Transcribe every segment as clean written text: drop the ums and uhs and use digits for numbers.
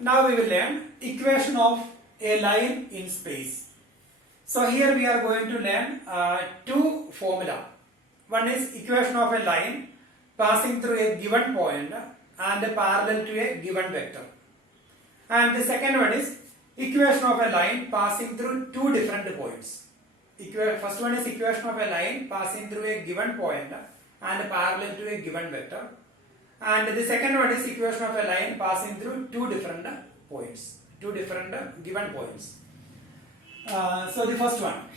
now we will learn equation of a line in space. So here we are going to learn two formula. One is equation of a line passing through a given point and parallel to a given vector. And the second one is equation of a line passing through two different points. First one is equation of a line passing through a given point and parallel to a given vector. And the second one is equation of a line passing through two different points, two different given points. So the first one,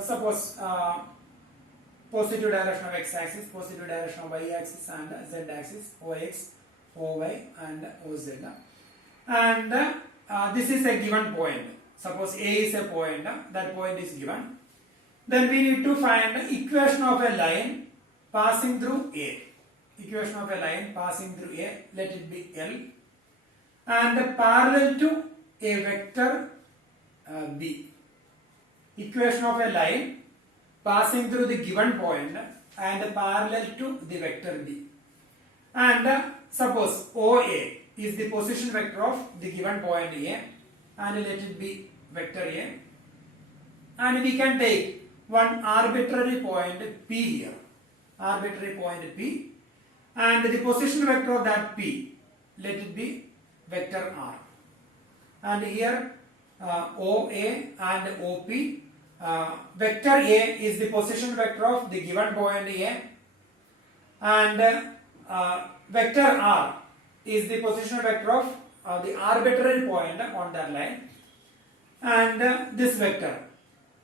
suppose positive direction of x-axis, positive direction of y-axis and z-axis, ox, oy and oz. And this is a given point. Suppose A is a point, that point is given. Then we need to find the equation of a line passing through A. Equation of a line passing through A, let it be L. And parallel to a vector B. Equation of a line passing through the given point and parallel to the vector B. And suppose OA is the position vector of the given point A, and let it be vector A. And we can take one arbitrary point P here, arbitrary point P, and the position vector of that P, let it be vector R. And here OA and OP, vector A is the position vector of the given point A, and vector R is the position vector of the arbitrary point on that line. And this vector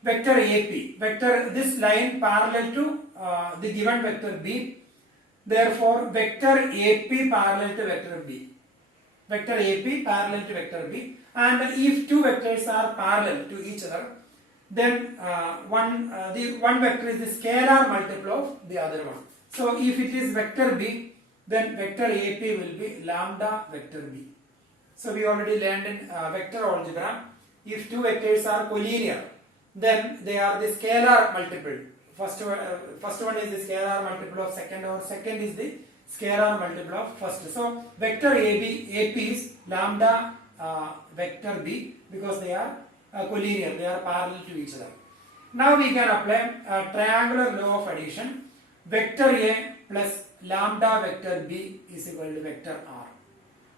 AP, this line parallel to the given vector B. Therefore, vector AP parallel to vector B. Vector AP parallel to vector B. And if two vectors are parallel to each other, then the one vector is the scalar multiple of the other one. So if it is vector B, then vector AP will be lambda vector B. So we already learned in vector algebra, if two vectors are collinear, then they are the scalar multiple. First one is the scalar multiple of second, or second is the scalar multiple of first. So vector AP is lambda vector B, because they are collinear, they are parallel to each other. Now we can apply a triangular law of addition. Vector A plus lambda vector B is equal to vector R.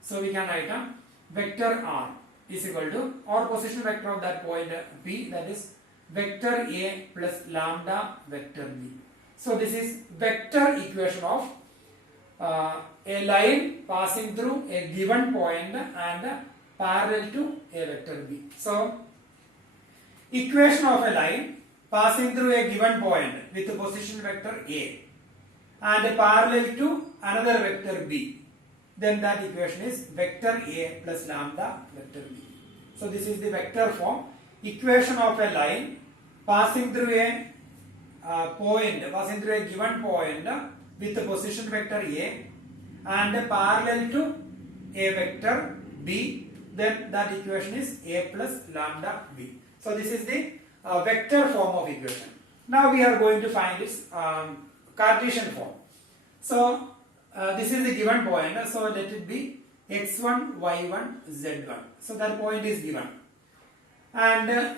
So we can write down vector R is equal to, or position vector of that point P, that is vector A plus lambda vector B. So this is vector equation of a line passing through a given point and parallel to a vector B. So equation of a line passing through a given point with the position vector A and parallel to another vector B, then that equation is vector A plus lambda vector B. So this is the vector form. Equation of a line passing through a given point with the position vector A and parallel to a vector B, then that equation is A plus lambda B. So this is the vector form of equation. Now we are going to find its Cartesian form. So this is the given point, so let it be x1, y1, z1. So that point is given. And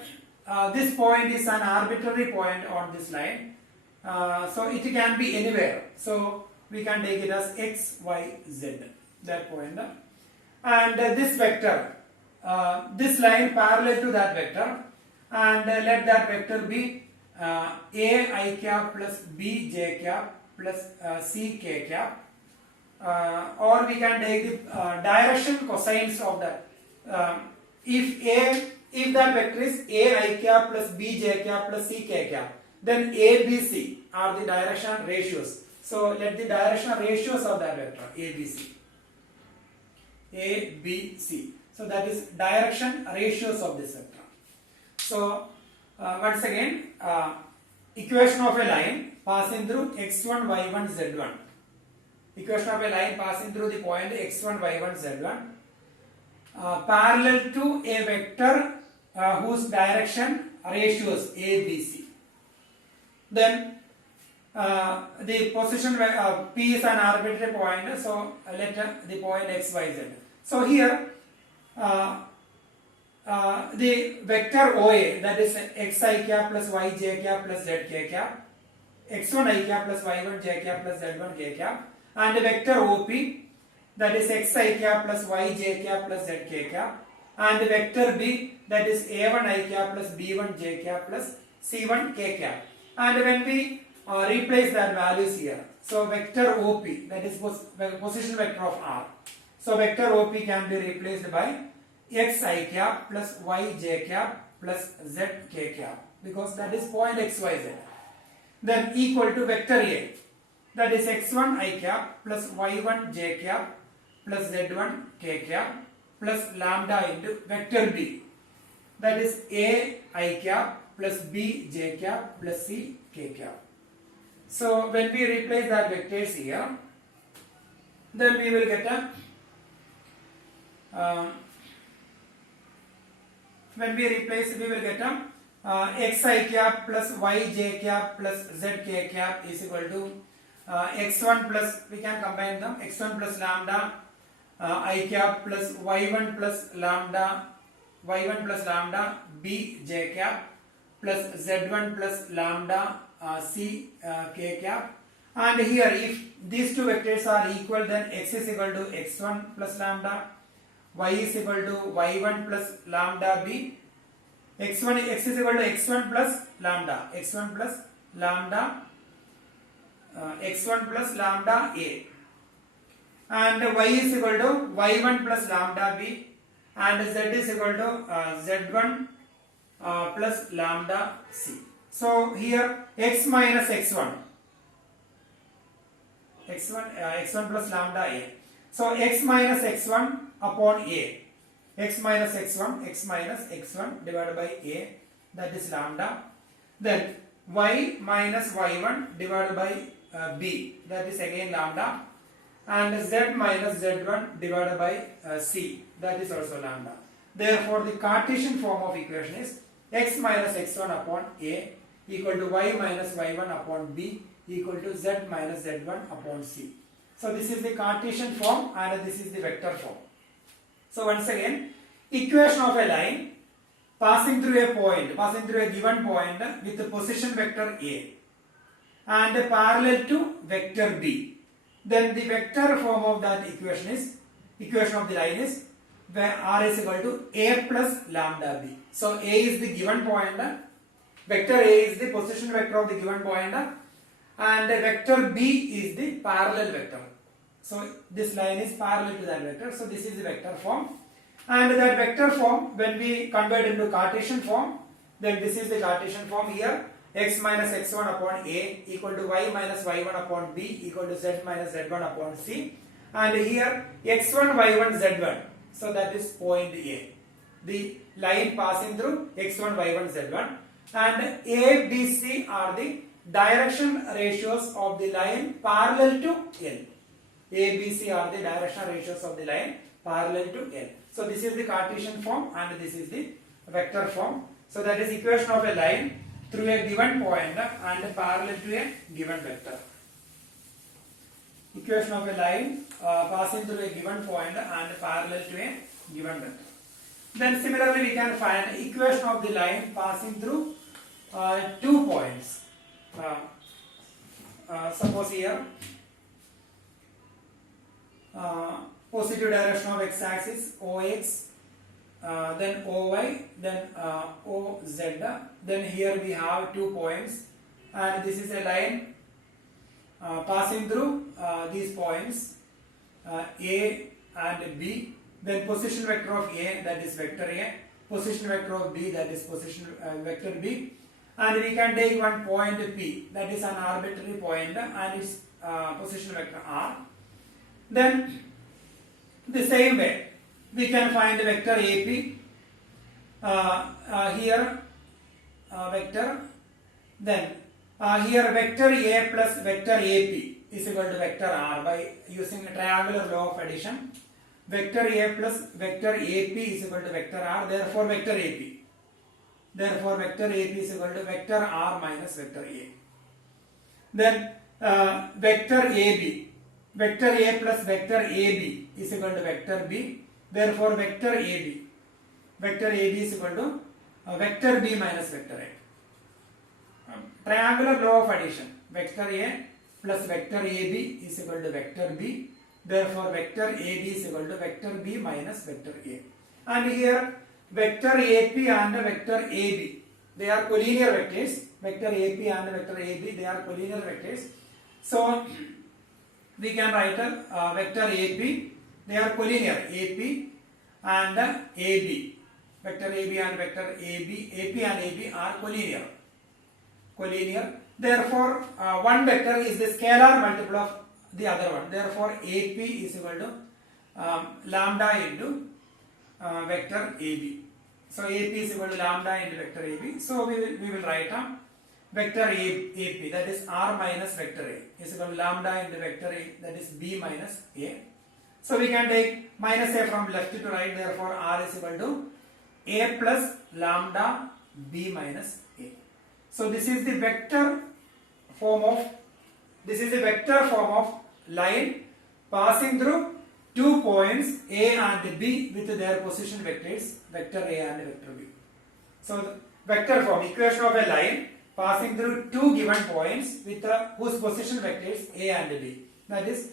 this point is an arbitrary point on this line. So it can be anywhere. So we can take it as x, y, z, that point. And this vector, this line parallel to that vector, and let that vector be a I cap plus b j cap plus c k cap. Or we can take the direction cosines of that. If that vector is a I cap plus b j cap plus c k cap, then a, b, c are the direction ratios. So let the direction ratios of that vector a, b, c. A, b, c. So that is direction ratios of this vector. So once again, equation of a line passing through x1, y1, z1. Equation of a line passing through the point x1, y1, z1 parallel to a vector whose direction ratios a, b, c. Then the position P is an arbitrary point, so let the point x, y, z. So here the vector OA, that is xi cap plus yj cap plus zk cap, x1 I cap plus y1 j cap plus z1 k cap, and vector OP, that is xi cap plus yj cap plus zk cap, and vector B, that is a1 I cap plus b1 j cap plus c1 k cap. And when we replace that values here, so vector OP, that is position vector of R, so vector OP can be replaced by xi cap plus yj cap plus zk cap, because that is point xyz. Then equal to vector A, that is x1 I cap plus y1 j cap plus z1 k cap plus lambda into vector B, that is a I cap plus b j cap plus c k cap. So when we replace that vectors here, then we will get a when we replace, we will get a xi cap plus yj cap plus zk cap is equal to x1 plus, we can combine them, x1 plus lambda I cap plus y1 plus lambda b j cap plus z1 plus lambda c k cap. And here if these two vectors are equal, then x is equal to x1 plus lambda, y is equal to y1 plus lambda b, x is equal to x1 plus lambda a, and y is equal to y1 plus lambda b, and z is equal to z1 plus lambda c. So here x minus x1 plus lambda a. So x minus x1 upon a, x minus x1 divided by a, that is lambda. Then y minus y1 divided by b, that is again lambda, and z minus z1 divided by c, that is also lambda. Therefore the Cartesian form of equation is x minus x1 upon a equal to y minus y1 upon b equal to z minus z1 upon c. So this is the Cartesian form and this is the vector form. So once again, equation of a line passing through a given point with the position vector a and parallel to vector b. Then the vector form of that equation of the line is where r is equal to a plus lambda b. So a is the given point, vector a is the position vector of the given point, and vector b is the parallel vector. So this line is parallel to that vector. So this is the vector form, and that vector form when we convert into Cartesian form, then this is the Cartesian form here. X minus x1 upon a equal to y minus y1 upon b equal to z minus z1 upon c, and here x1 y1 z1, so that is point a, the line passing through x1 y1 z1, and a b c are the direction ratios of the line parallel to L. A, B, C are the direction ratios of the line parallel to L. So this is the Cartesian form and this is the vector form. So that is equation of a line through a given point and parallel to a given vector. Equation of a line passing through a given point and parallel to a given vector. Then similarly we can find equation of the line passing through 2 points. Suppose here positive direction of x-axis OX, then OY, then OZ. Then here we have 2 points, and this is a line passing through these points A and B. Then position vector of A, that is vector A, position vector of B, that is position vector B, and we can take one point P, that is an arbitrary point, and its position vector R. Then the same way we can find the vector AP here vector, then here vector A plus vector AP is equal to vector R by using a triangular law of addition. Vector A plus vector AP is equal to vector R, therefore vector AP. Therefore vector AP is equal to vector R minus vector A. Then vector AB, vector A plus vector AB is equal to vector B. Therefore, vector AB is equal to vector B minus vector A. Triangular law of addition. Vector A plus vector AB is equal to vector B. Therefore, vector AB is equal to vector B minus vector A. And here, vector AP and vector AB, they are collinear vectors. Vector AP and vector AB, they are collinear vectors. So, we can write vector AP, they are collinear, AP and AB. Vector AB and vector AP and AB are collinear. Therefore, one vector is the scalar multiple of the other one. Therefore, AP is equal to lambda into vector AB. So, AP is equal to lambda into vector AB. So, we will write vector AP, that is R minus vector A, is equal to lambda into vector A, that is B minus A. So, we can take minus A from left to right. Therefore, R is equal to A plus lambda B minus A. So, this is the vector form of line passing through 2 points A and B with their position vectors, vector A and vector B. So, the vector form, equation of a line passing through 2 given points with whose position vectors A and B, that is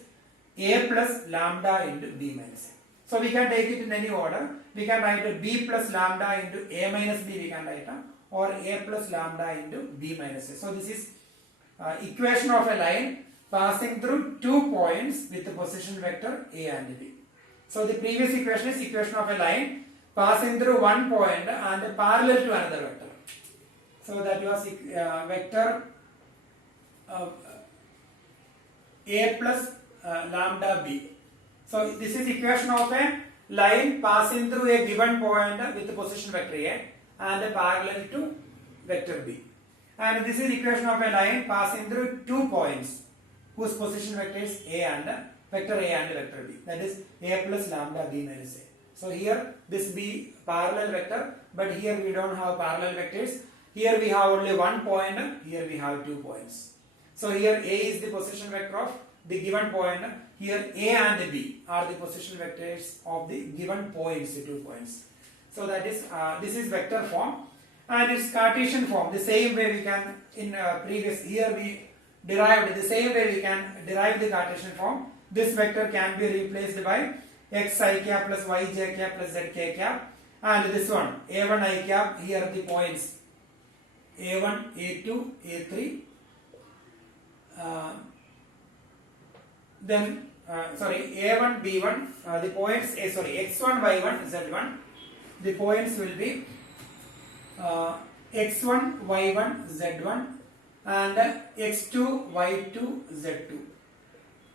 A plus lambda into B minus A. So, we can take it in any order. We can write B plus lambda into A minus B, we can write or A plus lambda into B minus A. So, this is equation of a line passing through 2 points with the position vector A and B. So, the previous equation is equation of a line passing through 1 point and parallel to another vector. So, that was vector A plus lambda B. So, this is equation of a line passing through a given point with the position vector A and parallel to vector B. And this is equation of a line passing through 2 points whose position vector is A and vector A and vector B, that is A plus lambda B minus A. So, here this B parallel vector, but here we don't have parallel vectors. Here we have only 1 point, here we have 2 points. So, here A is the position vector of the given point, here A and B are the position vectors of the given points, the 2 points. So, that is this is vector form, and its Cartesian form. The same way we can in previous here we derived the same way we can derive the Cartesian form. This vector can be replaced by x I cap plus y j cap plus z k cap, and this one a1 I cap, here the points a1, a2, a3. Then a1, b1, the points x1, y1, z1. The points will be x1, y1, z1 and x2, y2, z2.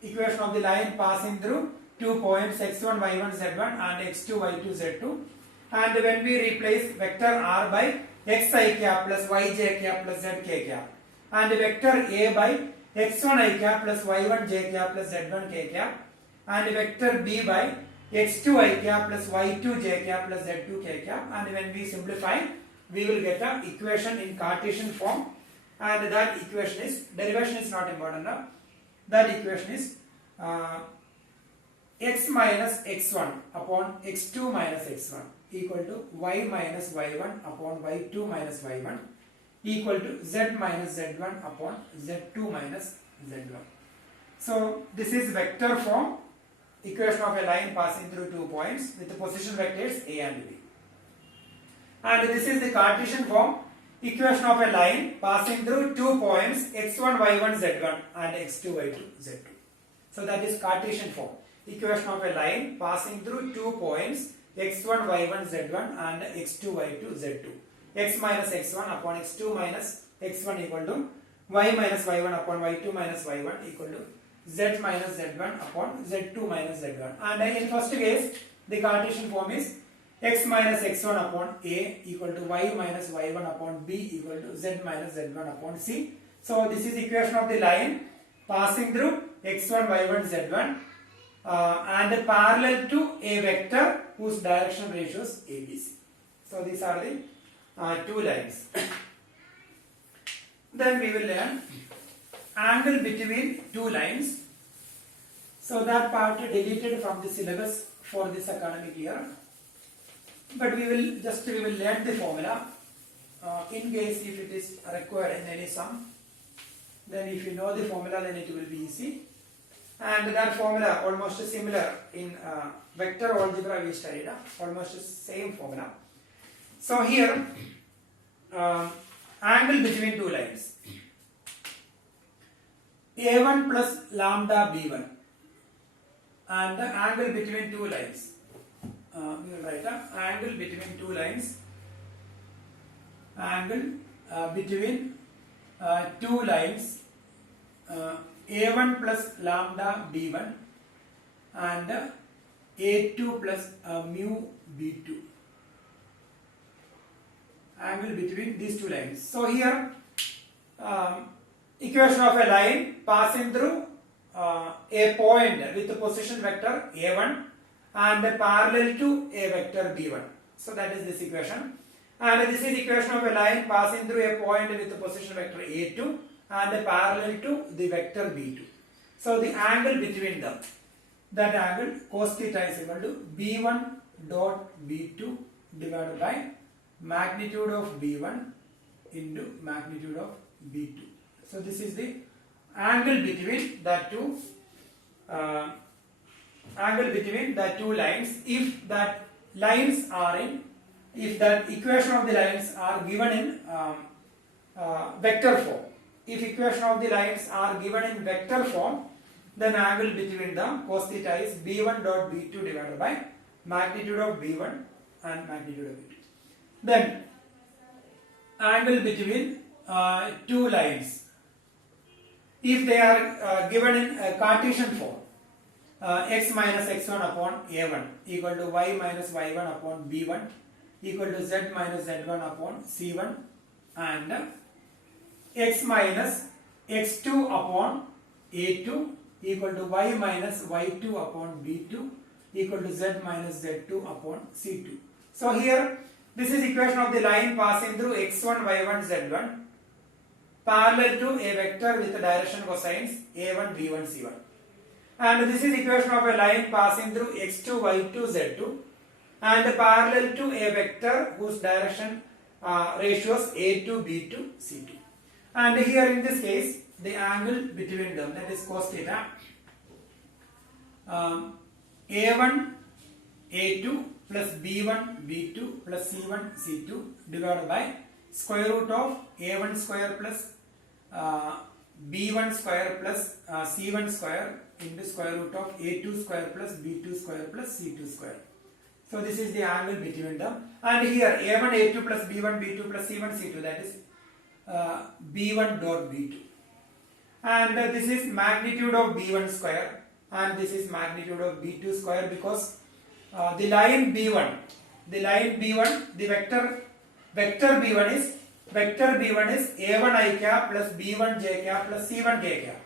Equation of the line passing through 2 points x1, y1, z1 and x2, y2, z2. And when we replace vector r by x I cap plus y j cap plus z k cap, and vector a by x1 I cap plus y1 j cap plus z1 k cap, and vector b by x2 I cap plus y2 j cap plus z2 k cap, and when we simplify we will get an equation in Cartesian form, and that equation is, derivation is not important now, that equation is x minus x1 upon x2 minus x1 equal to y minus y1 upon y2 minus y1 equal to z minus z1 upon z2 minus z1. So, this is vector form, equation of a line passing through 2 points with the position vectors A and B. And this is the Cartesian form, equation of a line passing through 2 points x1, y1, z1 and x2, y2, z2. So, that is Cartesian form, equation of a line passing through 2 points x1, y1, z1 and x2, y2, z2. X minus x1 upon x2 minus x1 equal to y minus y1 upon y2 minus y1 equal to z minus z1 upon z2 minus z1. And in first case, the Cartesian form is x minus x1 upon a equal to y minus y1 upon b equal to z minus z1 upon c. So, this is equation of the line passing through x1, y1, z1 and parallel to a vector whose direction ratios ABC. So, these are the 2 lines. Then we will learn angle between two lines. So that part deleted from the syllabus for this academic year. But we will learn the formula in case if it is required in any sum. Then if you know the formula, then it will be easy. And that formula almost similar in vector algebra we studied, almost same formula. So here angle between two lines, a1 plus lambda b1, and the angle between two lines, we will write angle between two lines, angle between two lines, a1 plus lambda b1 and a2 plus mu b2, angle between these two lines. So here equation of a line passing through a point with the position vector a1 and parallel to a vector b1. So that is this equation. And this is equation of a line passing through a point with the position vector a2 and parallel to the vector b2. So the angle between them, that angle cos theta is equal to b1 dot b2 divided by magnitude of b1 into magnitude of b2. So this is the angle between the two lines. If that lines are in, if that equation of the lines are given in vector form, if equation of the lines are given in vector form, then angle between them cos theta is b1 dot b2 divided by magnitude of b1 and magnitude of b2. Then angle between two lines, if they are given in Cartesian form, x minus x1 upon a1 equal to y minus y1 upon b1 equal to z minus z1 upon c1, and x minus x2 upon a2 equal to y minus y2 upon b2 equal to z minus z2 upon c2. So here this is equation of the line passing through x1 y1 z1 parallel to a vector with the direction cosines a1 b1 c1, and this is equation of a line passing through x2 y2 z2 and parallel to a vector whose direction ratios a2 b2 c2. And here in this case the angle between them, that is cos theta, a1 a2 plus b1 b2 plus c1 c2 divided by square root of a1 square plus b1 square plus c1 square into square root of a2 square plus b2 square plus c2 square. So this is the angle between them. And here a1 a2 plus b1 b2 plus c1 c2, that is b1 dot b2, and this is magnitude of b1 square and this is magnitude of b2 square, because the line b1, the vector b1 is a1 I cap plus b1 j cap plus c1 k cap,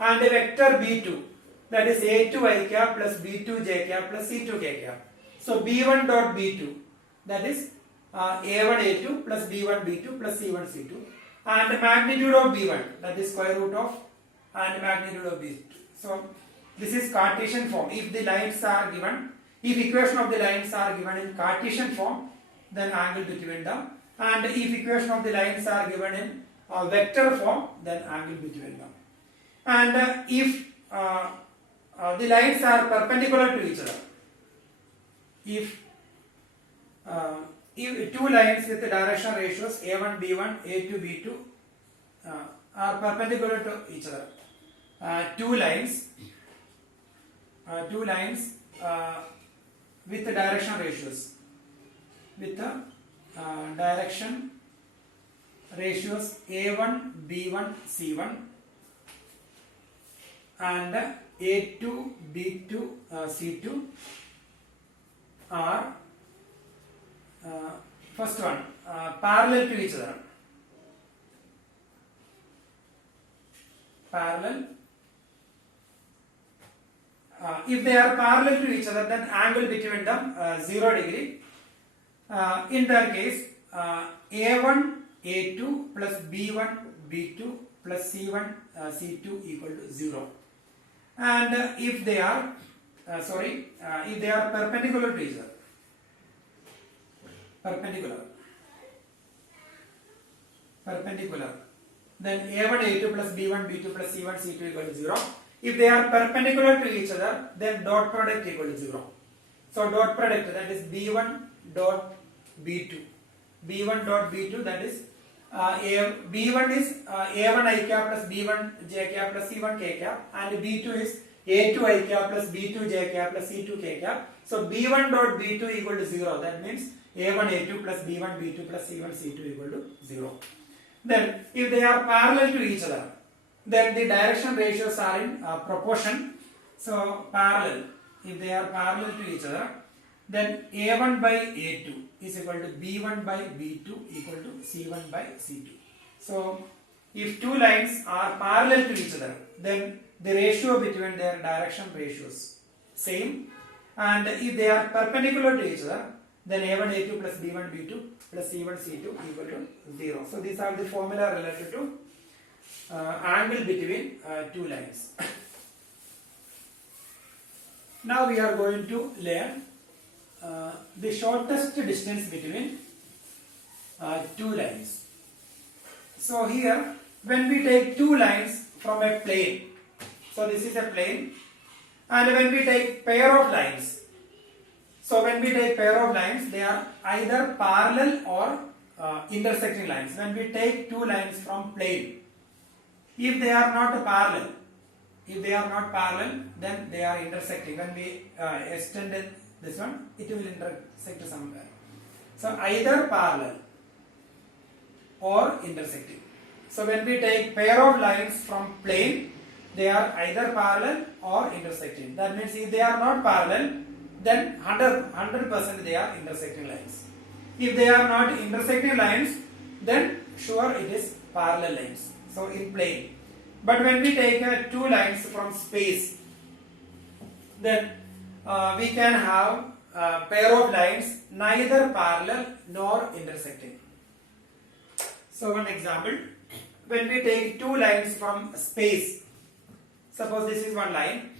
and the vector b2, that is a2 I cap plus b2 j cap plus c2 k cap. So b1 dot b2, that is a1 a2 plus b1 b2 plus c1 c2, and magnitude of b1, that is square root of and magnitude of b2. So this is Cartesian form. If the lines are given, if equation of the lines are given in Cartesian form, then angle between them, and if equation of the lines are given in vector form, then angle between them. And if the lines are perpendicular to each other, if two lines with the direction ratios a1 b1 a2 b2 are perpendicular to each other, two lines with the direction ratios a1 b1 c1 and a2 b2 c2 are first one parallel to each other, if they are parallel to each other, then angle between them 0 degree. In that case a1 a2 plus b1 b2 plus C1 C2 equal to 0. And if they are if they are perpendicular to each other, perpendicular, then A1 A2 plus B1 B2 plus C1 C2 equal to 0. If they are perpendicular to each other, then dot product equal to 0. So dot product, that is B1 dot B2, B1 dot B2, that is B1 is A1 I cap plus B1 J cap plus C1 K cap, and B2 is A2 I cap plus B2 J cap plus C2 K cap. So B1 dot B2 equal to 0. That means A1 A2 plus B1 B2 plus C1 C2 equal to 0. Then if they are parallel to each other, then the direction ratios are in proportion. So parallel, if they are parallel to each other, then A1 by A2 is equal to B1 by B2 equal to C1 by C2. So if two lines are parallel to each other, then the ratio between their direction ratios same, and if they are perpendicular to each other, then A1 A2 plus B1 B2 plus C1 C2 equal to 0. So these are the formula related to angle between two lines. Now we are going to learn the shortest distance between two lines. So here, when we take two lines from a plane, so this is a plane, and when we take pair of lines, so when we take pair of lines, they are either parallel or intersecting lines. When we take two lines from plane, if they are not parallel, then they are intersecting. When we extend this one, it will intersect somewhere. So either parallel or intersecting. So when we take pair of lines from plane, they are either parallel or intersecting. That means if they are not parallel, then 100% they are intersecting lines. If they are not intersecting lines, then sure it is parallel lines. So in plane. But when we take two lines from space, then we can have a pair of lines neither parallel nor intersecting. So one example, when we take two lines from space, suppose this is one line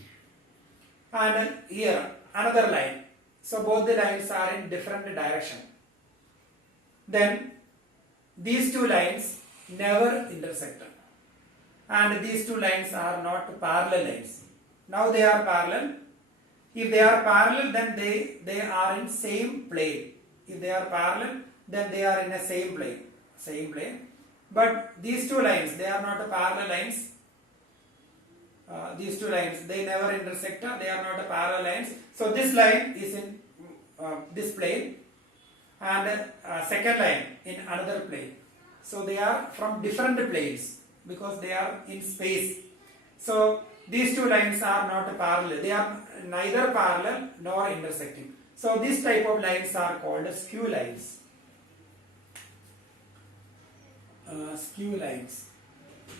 and here another line. So both the lines are in different direction. Then these two lines never intersect. And these two lines are not parallel lines. Now they are parallel. If they are parallel, then they are in same plane. If they are parallel, then they are in a same plane. But these two lines, they are not parallel lines. These two lines, they never intersect. They are not parallel lines. So this line is in this plane, and second line in another plane. So they are from different planes, because they are in space. So these two lines are not parallel. They are neither parallel nor intersecting. So this type of lines are called skew lines. Skew lines.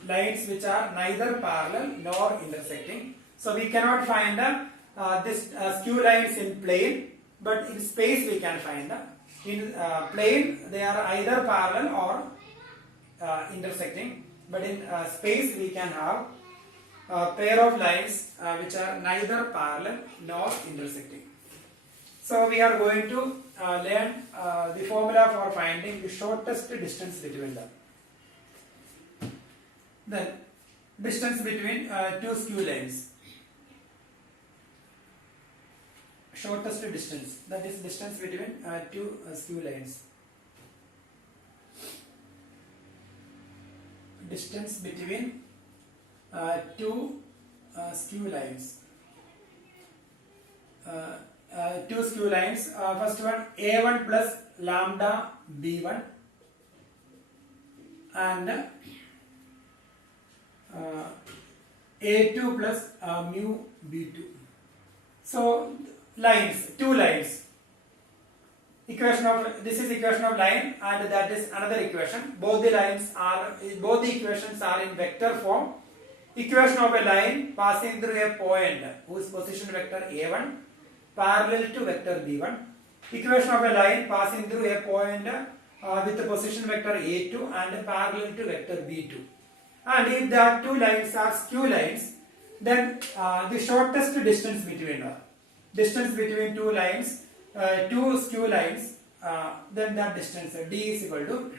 Lines which are neither parallel nor intersecting. So we cannot find this skew lines in plane, but in space we can find. In plane they are either parallel or intersecting. But in space we can have a pair of lines which are neither parallel nor intersecting. So we are going to learn the formula for finding the shortest distance between them. Then distance between two skew lines. Shortest distance, that is distance between two skew lines. Distance between two skew lines. Two skew lines. First one, A1 plus lambda B1 and A2 plus mu B2. So lines, two lines. Equation of this is equation of line, and that is another equation. Both the equations are in vector form. Equation of a line passing through a point whose position vector A1 parallel to vector B1. Equation of a line passing through a point with the position vector A2 and parallel to vector B2. and if the two lines are skew lines, then the shortest distance between two lines, two skew lines, then that distance d is equal to,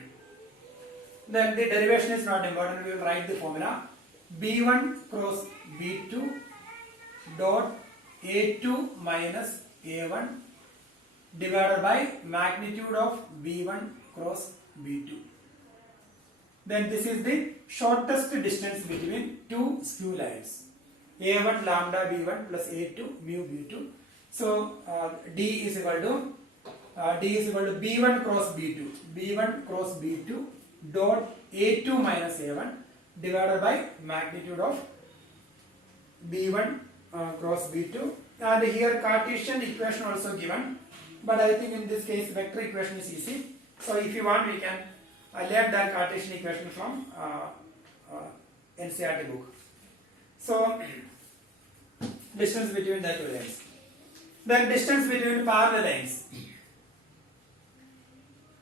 then the derivation is not important, we will write the formula b1 cross b2 dot a2 minus a1 divided by magnitude of b1 cross b2. Then this is the shortest distance between two skew lines, a1 lambda b1 plus a2 mu b2. So d is equal to b1 cross b2 dot a2 minus a1 divided by magnitude of b1 cross b2, and here Cartesian equation also given, but I think in this case vector equation is easy. So if you want, we can learn that Cartesian equation from NCERT book. So distance between the two lines. Then distance between parallel lines.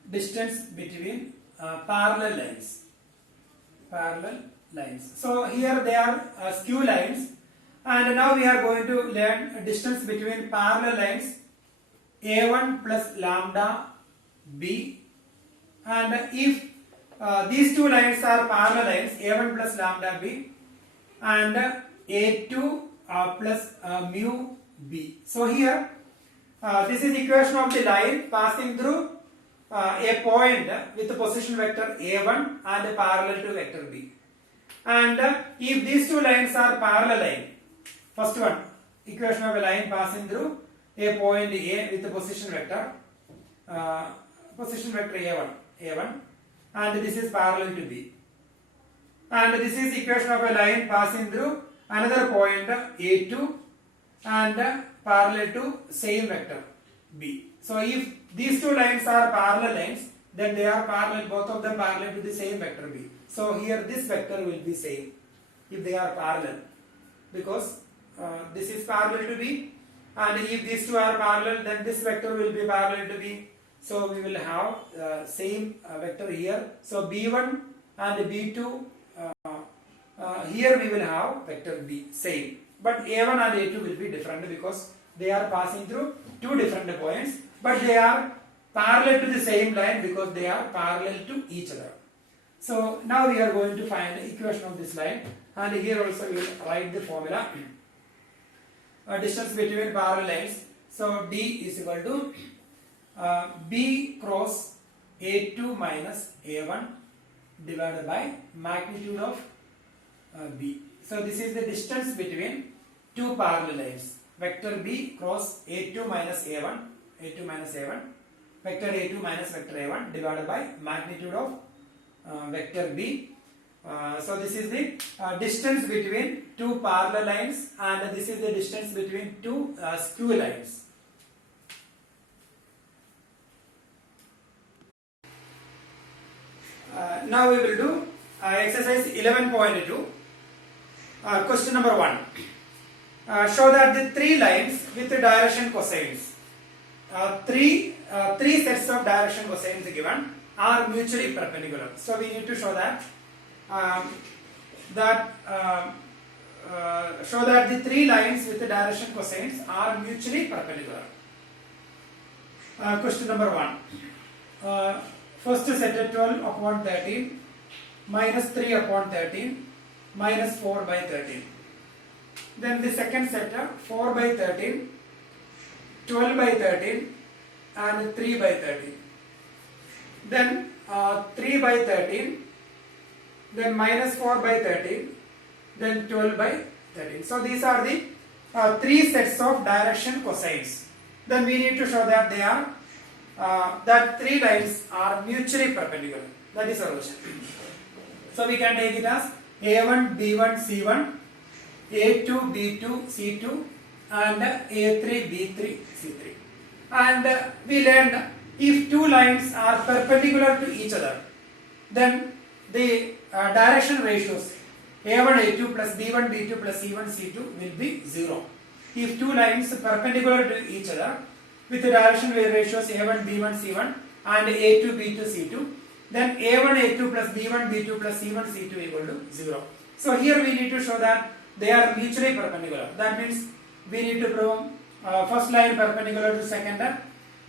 Distance between parallel lines. So here they are skew lines, and now we are going to learn distance between parallel lines a1 plus lambda b, and if these two lines are parallel lines a1 plus lambda b and a2 plus mu b. So here this is equation of the line passing through a point with the position vector a1 and parallel to vector b, and if these two lines are parallel line, first one, equation of a line passing through a point a with the position vector a1, and this is parallel to b, and this is equation of a line passing through another point a2 and parallel to same vector b. So if these two lines are parallel lines, then they are parallel, both of them parallel to the same vector b. So here this vector will be same if they are parallel, because this is parallel to b, and if these two are parallel, then this vector will be parallel to b. So we will have same vector here. So b1 and b2, here we will have vector b same, but a1 and a2 will be different because they are passing through two different points, but they are parallel to the same line because they are parallel to each other. So now we are going to find the equation of this line, and here also we will write the formula distance between parallel lines. So d is equal to b cross a2 minus a1 divided by magnitude of b. So this is the distance between two parallel lines, vector b cross a2 minus a1, vector a2 minus vector a1 divided by magnitude of vector b. So this is the distance between two parallel lines, and this is the distance between two skew lines. Now we will do exercise 11.2. Question number 1. Show that the three lines with the direction cosines, three sets of direction cosines given, are mutually perpendicular. So we need to show that show that the three lines with the direction cosines are mutually perpendicular. Question number 1. First set 12 upon 13 minus 3 upon 13 minus 4 by 13. Then the second set 4 by 13, 12 by 13 and 3 by 13. Then 3 by 13, then minus 4 by 13, then 12 by 13. So these are the three sets of direction cosines. Then we need to show that they are that three lines are mutually perpendicular. That is solution. So we can take it as a1 b1 c1, a2 b2 c2 and a3 b3 c3. And we learned if two lines are perpendicular to each other, then the direction ratios a1 a2 plus b1 b2 plus c1 c2 will be 0. If two lines perpendicular to each other with the direction ratios a1 b1 c1 and a2 b2 c2, then A1 A2 plus B1 B2 plus C1 C2 equal to 0. So here we need to show that they are mutually perpendicular. That means we need to prove first line perpendicular to second,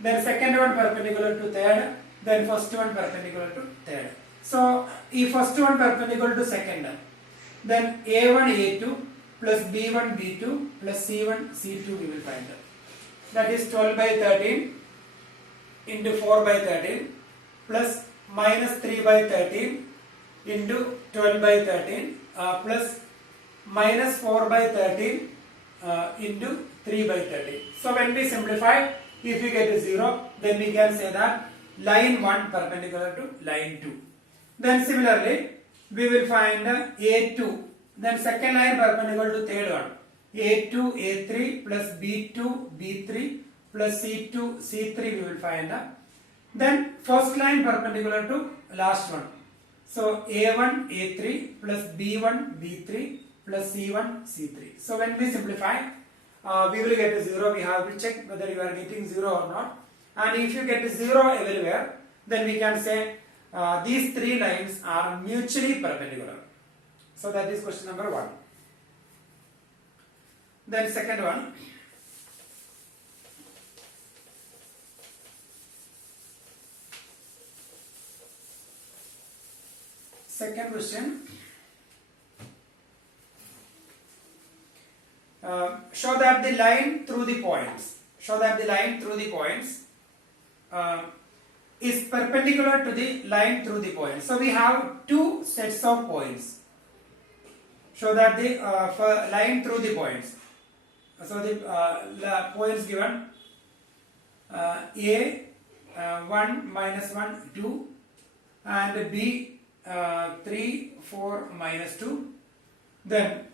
then second one perpendicular to third, then first one perpendicular to third. So if first one perpendicular to second, then A1 A2 plus B1 B2 plus C1 C2 we will find. That is 12 by 13 into 4 by 13 plus minus 3 by 13 into 12 by 13 plus minus 4 by 13 into 3 by 13. So when we simplify, if we get a 0, then we can say that line 1 perpendicular to line 2. Then similarly, we will find A2, then second line perpendicular to third one. A2 A3 plus B2 B3 plus C2 C3 we will find. Then first line perpendicular to last one. So A1 A3 plus B1 B3 plus C1 C3. So when we simplify, we will get a 0. We have to check whether you are getting 0 or not. And if you get 0 everywhere, then we can say these three lines are mutually perpendicular. So that is question number 1. Then second one. Second question. Show that the line through the points. Show that the line through the points is perpendicular to the line through the points. So we have two sets of points. Show that the line through the points. So the points given A 1 minus 1 2 and B 3 4 minus 2, then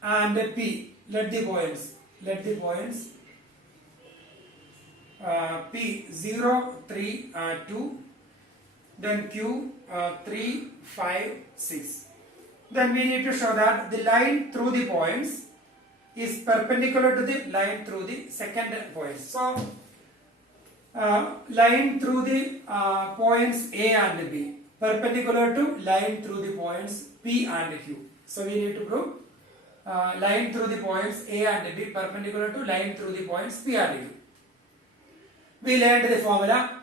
and P. Let the points P 0 3 2, then Q 3 5 6. Then we need to show that the line through the points is perpendicular to the line through the second points. So line through the points A and B perpendicular to line through the points P and Q. So we need to prove line through the points A and B perpendicular to line through the points P and Q. We learned the formula.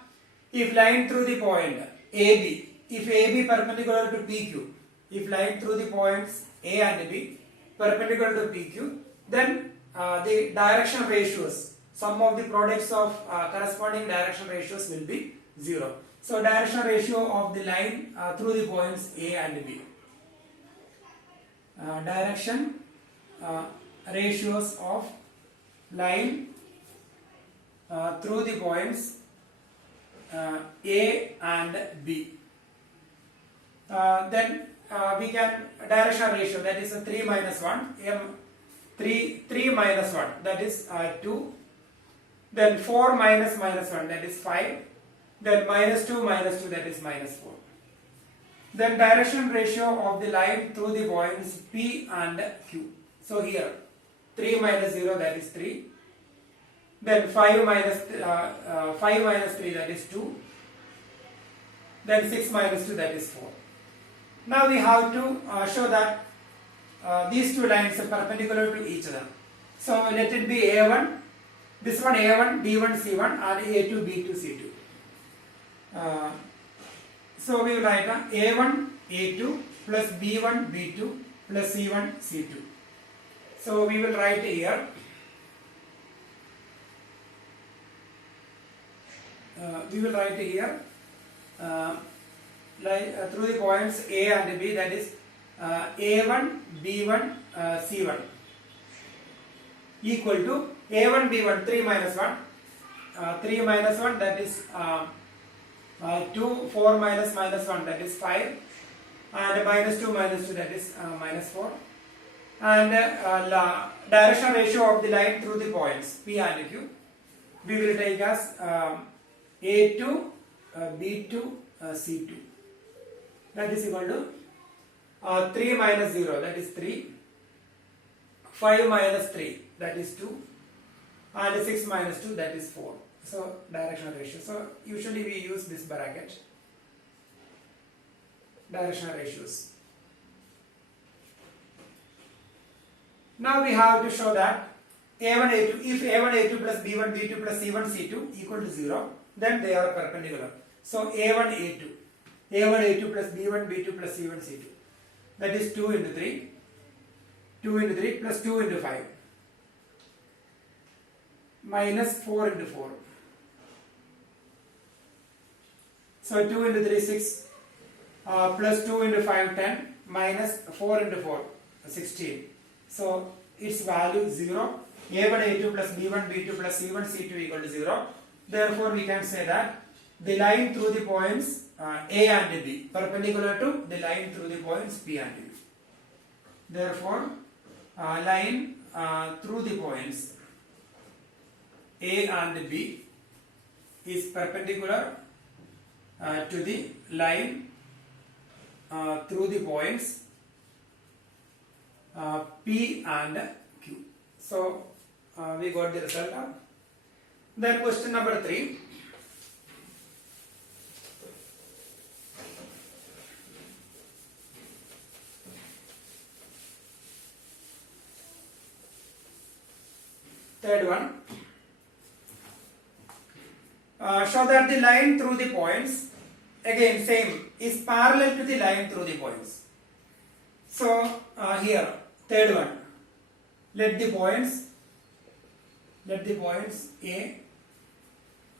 If line through the point AB, if AB perpendicular to PQ, if line through the points A and B perpendicular to PQ, then the direction ratios, sum of the products of corresponding direction ratios will be 0. So direction ratio of the line through the points A and B. Direction ratios of line through the points A and B. Then we can direction ratio, that is 3 minus 1, 3 minus 1, that is 2. Then 4 minus 1, that is 5. Then minus 2 minus 2, that is minus 4. Then direction ratio of the line through the points P and Q. So here 3 minus 0, that is 3. Then 5 minus 3, that is 2. Then 6 minus 2, that is 4. Now we have to show that these two lines are perpendicular to each other. So let it be A1, this one A1, B1, C1 and A2, B2, C2. So we will write A1, A2 plus B1, B2 plus C1, C2. So we will write here through the points A and B, that is A1, B1, C1 equal to A1, B1, 3 minus 1, 3 minus 1, that is 2, 4 minus 1, that is 5, and minus 2 minus 2, that is minus 4. And direction ratio of the line through the points P and Q, we will take as A2, B2, C2. That is equal to 3 minus 0, that is 3, 5 minus 3, that is 2, and 6 minus 2, that is 4. So directional ratio. So usually we use this bracket. directional ratios. Now we have to show that A1, A2, if A1, A2 plus B1, B2 plus C1, C2 equal to 0, then they are perpendicular. So A1, A2, A1, A2 plus B1, B2 plus C1, C2. That is 2 into 3, 2 into 3 plus 2 into 5, minus 4 into 4. So 2 into 3, 6, plus 2 into 5, 10, minus 4 into 4, 16. So its value is 0. A1, A2 plus B1, B2 plus C1, C2 equal to 0. Therefore, we can say that the line through the points A and B perpendicular to the line through the points P and Q. Therefore, line through the points A and B is perpendicular to the line through the points P and Q. So we got the result. Then question number 3. Third one. Show that the line through the points, again same, is parallel to the line through the points. So here, third one, let the points A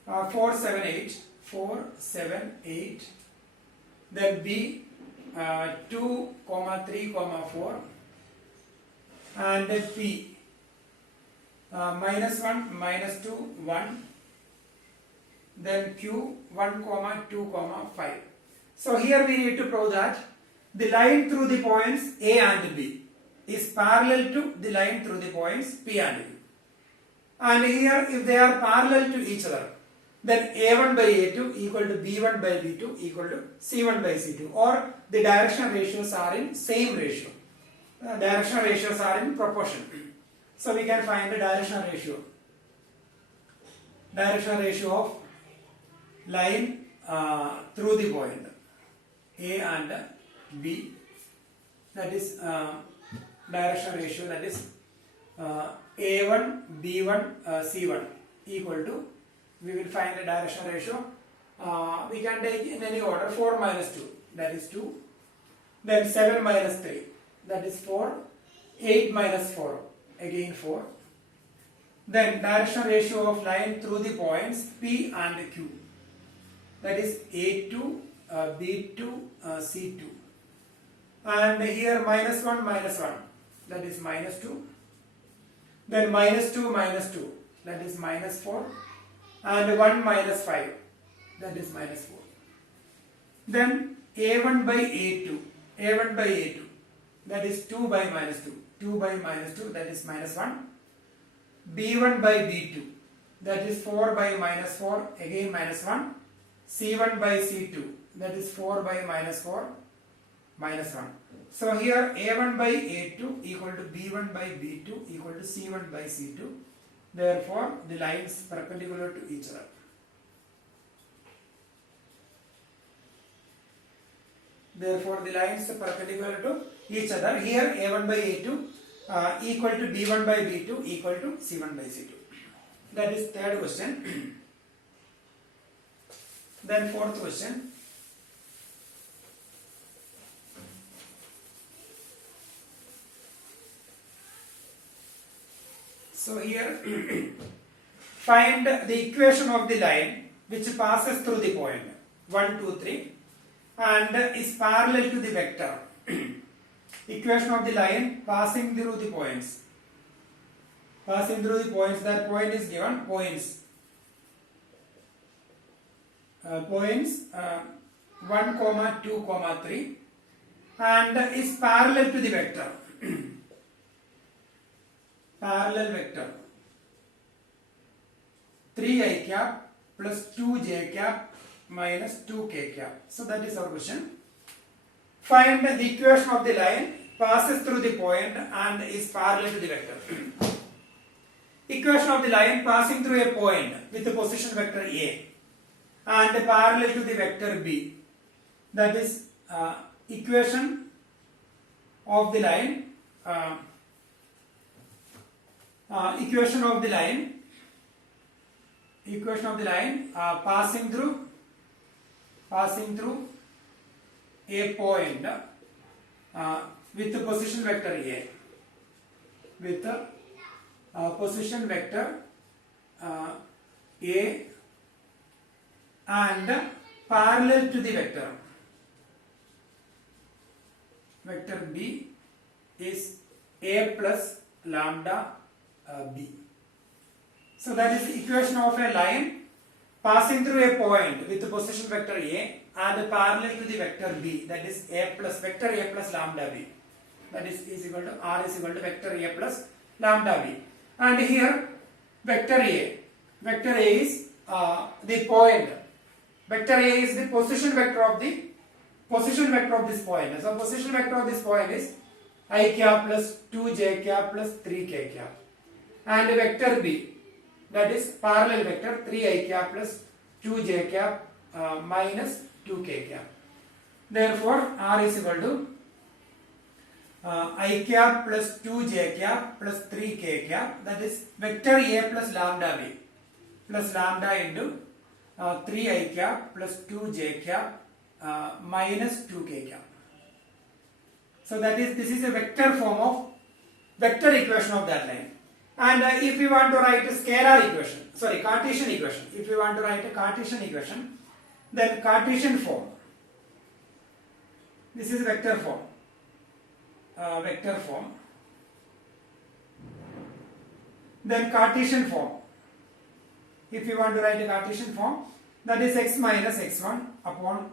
4, 7, 8, 4, 7, 8, then B 2, 3, 4, and then P minus 1, minus 2, 1, then Q 1, 2, 5. So here we need to prove that the line through the points A and B is parallel to the line through the points P and Q. And here if they are parallel to each other, then A1 by A2 equal to B1 by B2 equal to C1 by C2, or the directional ratios are in same ratio. Directional ratios are in proportion. So we can find the directional ratio. Directional ratio of line through the point A and B, that is directional ratio, that is A1, B1, C1 equal to, we will find the directional ratio. We can take in any order. 4 minus 2, that is 2. Then 7 minus 3, that is 4. 8 minus 4, again 4. Then directional ratio of line through the points P and Q, that is A2, B2, C2. And here minus 1, that is minus 2. Then minus 2, that is minus 4. And 1 minus 5, that is minus 4. Then A1 by A2, that is 2 by minus 2. 2 by minus 2, that is minus 1. B1 by B2, that is 4 by minus 4, again minus 1. C1 by C2, that is 4 by minus 4, minus 1. So here A1 by A2 equal to B1 by B2 equal to C1 by C2. Therefore, the lines perpendicular to each other. Therefore, the lines perpendicular to each other. Here A1 by A2 equal to B1 by B2 equal to C1 by C2. That is third question. Then fourth question. So here find the equation of the line which passes through the point 1, 2, 3 and is parallel to the vector. Equation of the line passing through the points. Passing through the points, that point is given points 1, 2, 3 and is parallel to the vector. Parallel vector 3i cap plus 2j cap minus 2k cap. So that is our question. Find the equation of the line passes through the point and is parallel to the vector. Equation of the line passing through a point with the position vector A and parallel to the vector B, that is equation of the line, equation of the line passing through a point with the position vector A, with the position vector A and parallel to the vector B is A plus lambda B. So that is the equation of a line passing through a point with the position vector A and parallel to the vector B, that is A plus vector A plus lambda B, that is equal to R is equal to vector A plus lambda B. And here vector A is the point. Vector A is the position vector of this point. So position vector of this point is I cap plus 2j cap plus 3k cap, and vector B, that is parallel vector 3i cap plus 2j cap minus 2k cap. Therefore R is equal to I cap plus 2j cap plus 3k cap, that is vector A plus lambda B plus lambda into 3i cap plus 2j cap minus 2k cap. So that is, this is a vector form of vector equation of that line. And if we want to write a scalar equation, Cartesian equation, if we want to write a Cartesian equation, then Cartesian form, this is vector form, then Cartesian form, if you want to write a Cartesian form, that is x minus x1 upon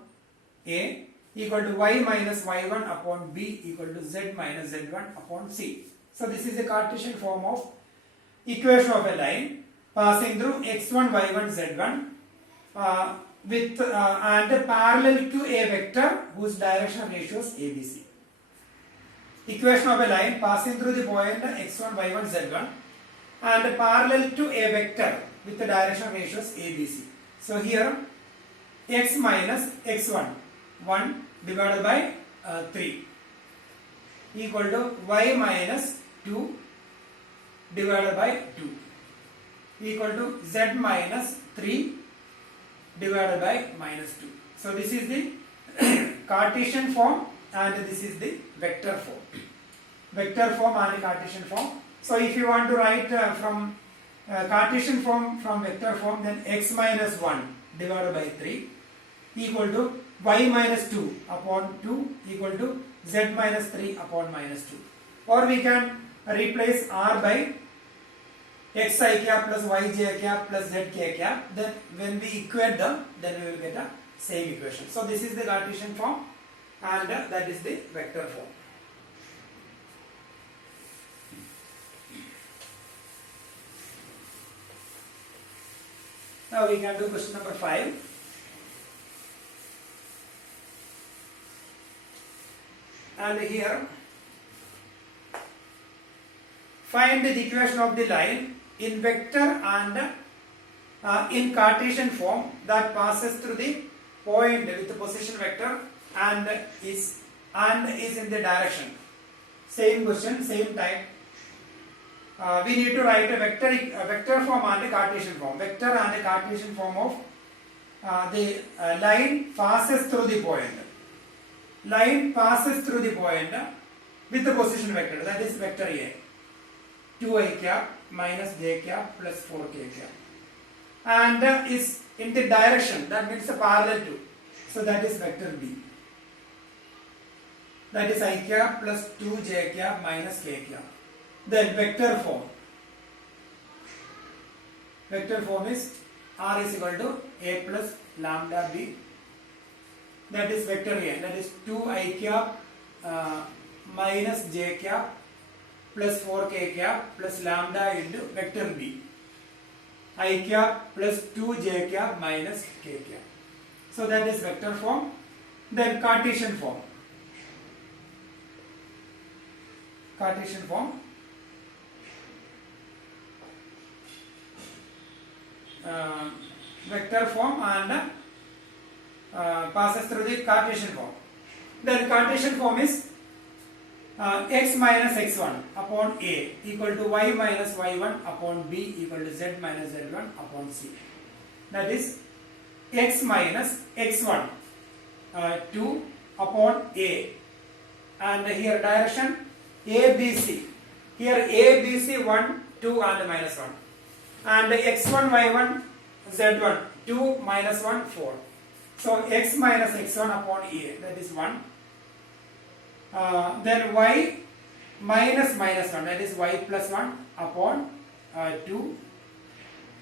A equal to y minus y1 upon B equal to z minus z1 upon C. So this is the Cartesian form of equation of a line passing through x1, y1, z1 with and parallel to a vector whose direction ratios ABC. Equation of a line passing through the point x1, y1, z1 and parallel to a vector with the direction ratios ABC. So here x minus x1, 1 divided by 3 equal to y minus 2 divided by 2 equal to z minus 3 divided by minus 2. So this is the Cartesian form and this is the vector form. Vector form and Cartesian form. So if you want to write from Cartesian form from vector form, then x minus 1 divided by 3 equal to y minus 2 upon 2 equal to z minus 3 upon minus 2. Or we can replace r by xi cap plus yj cap plus zk cap. Then when we equate them, then we will get a same equation. So this is the Cartesian form and that is the vector form. Now we can do question number 5. And here find the equation of the line in vector and in Cartesian form that passes through the point with the position vector and is in the direction. Same question, same type. We need to write a vector form and a Cartesian form. Vector and a Cartesian form of the line passes through the point. Line passes through the point with the position vector, that is vector A, 2i cap minus j cap plus 4k cap, and is in the direction, that means parallel to, so that is vector B, that is I cap plus 2j cap minus k cap. Then vector form is R is equal to A plus lambda B, that is vector A, that is 2i cap minus j cap plus 4k cap plus lambda into vector B, I cap plus 2j cap minus k cap. So that is vector form. Then Cartesian form. Vector form and passes through the Cartesian form. Then Cartesian form is x minus x1 upon a equal to y minus y1 upon b equal to z minus z1 upon c. That is x minus x1 2 upon a, and here direction a b c. Here a b c 1 2 and minus 1, and x1 y1 z1 2 minus 1 4. So x minus x1 upon a, that is 1. Then y minus minus 1, that is y plus 1 upon 2,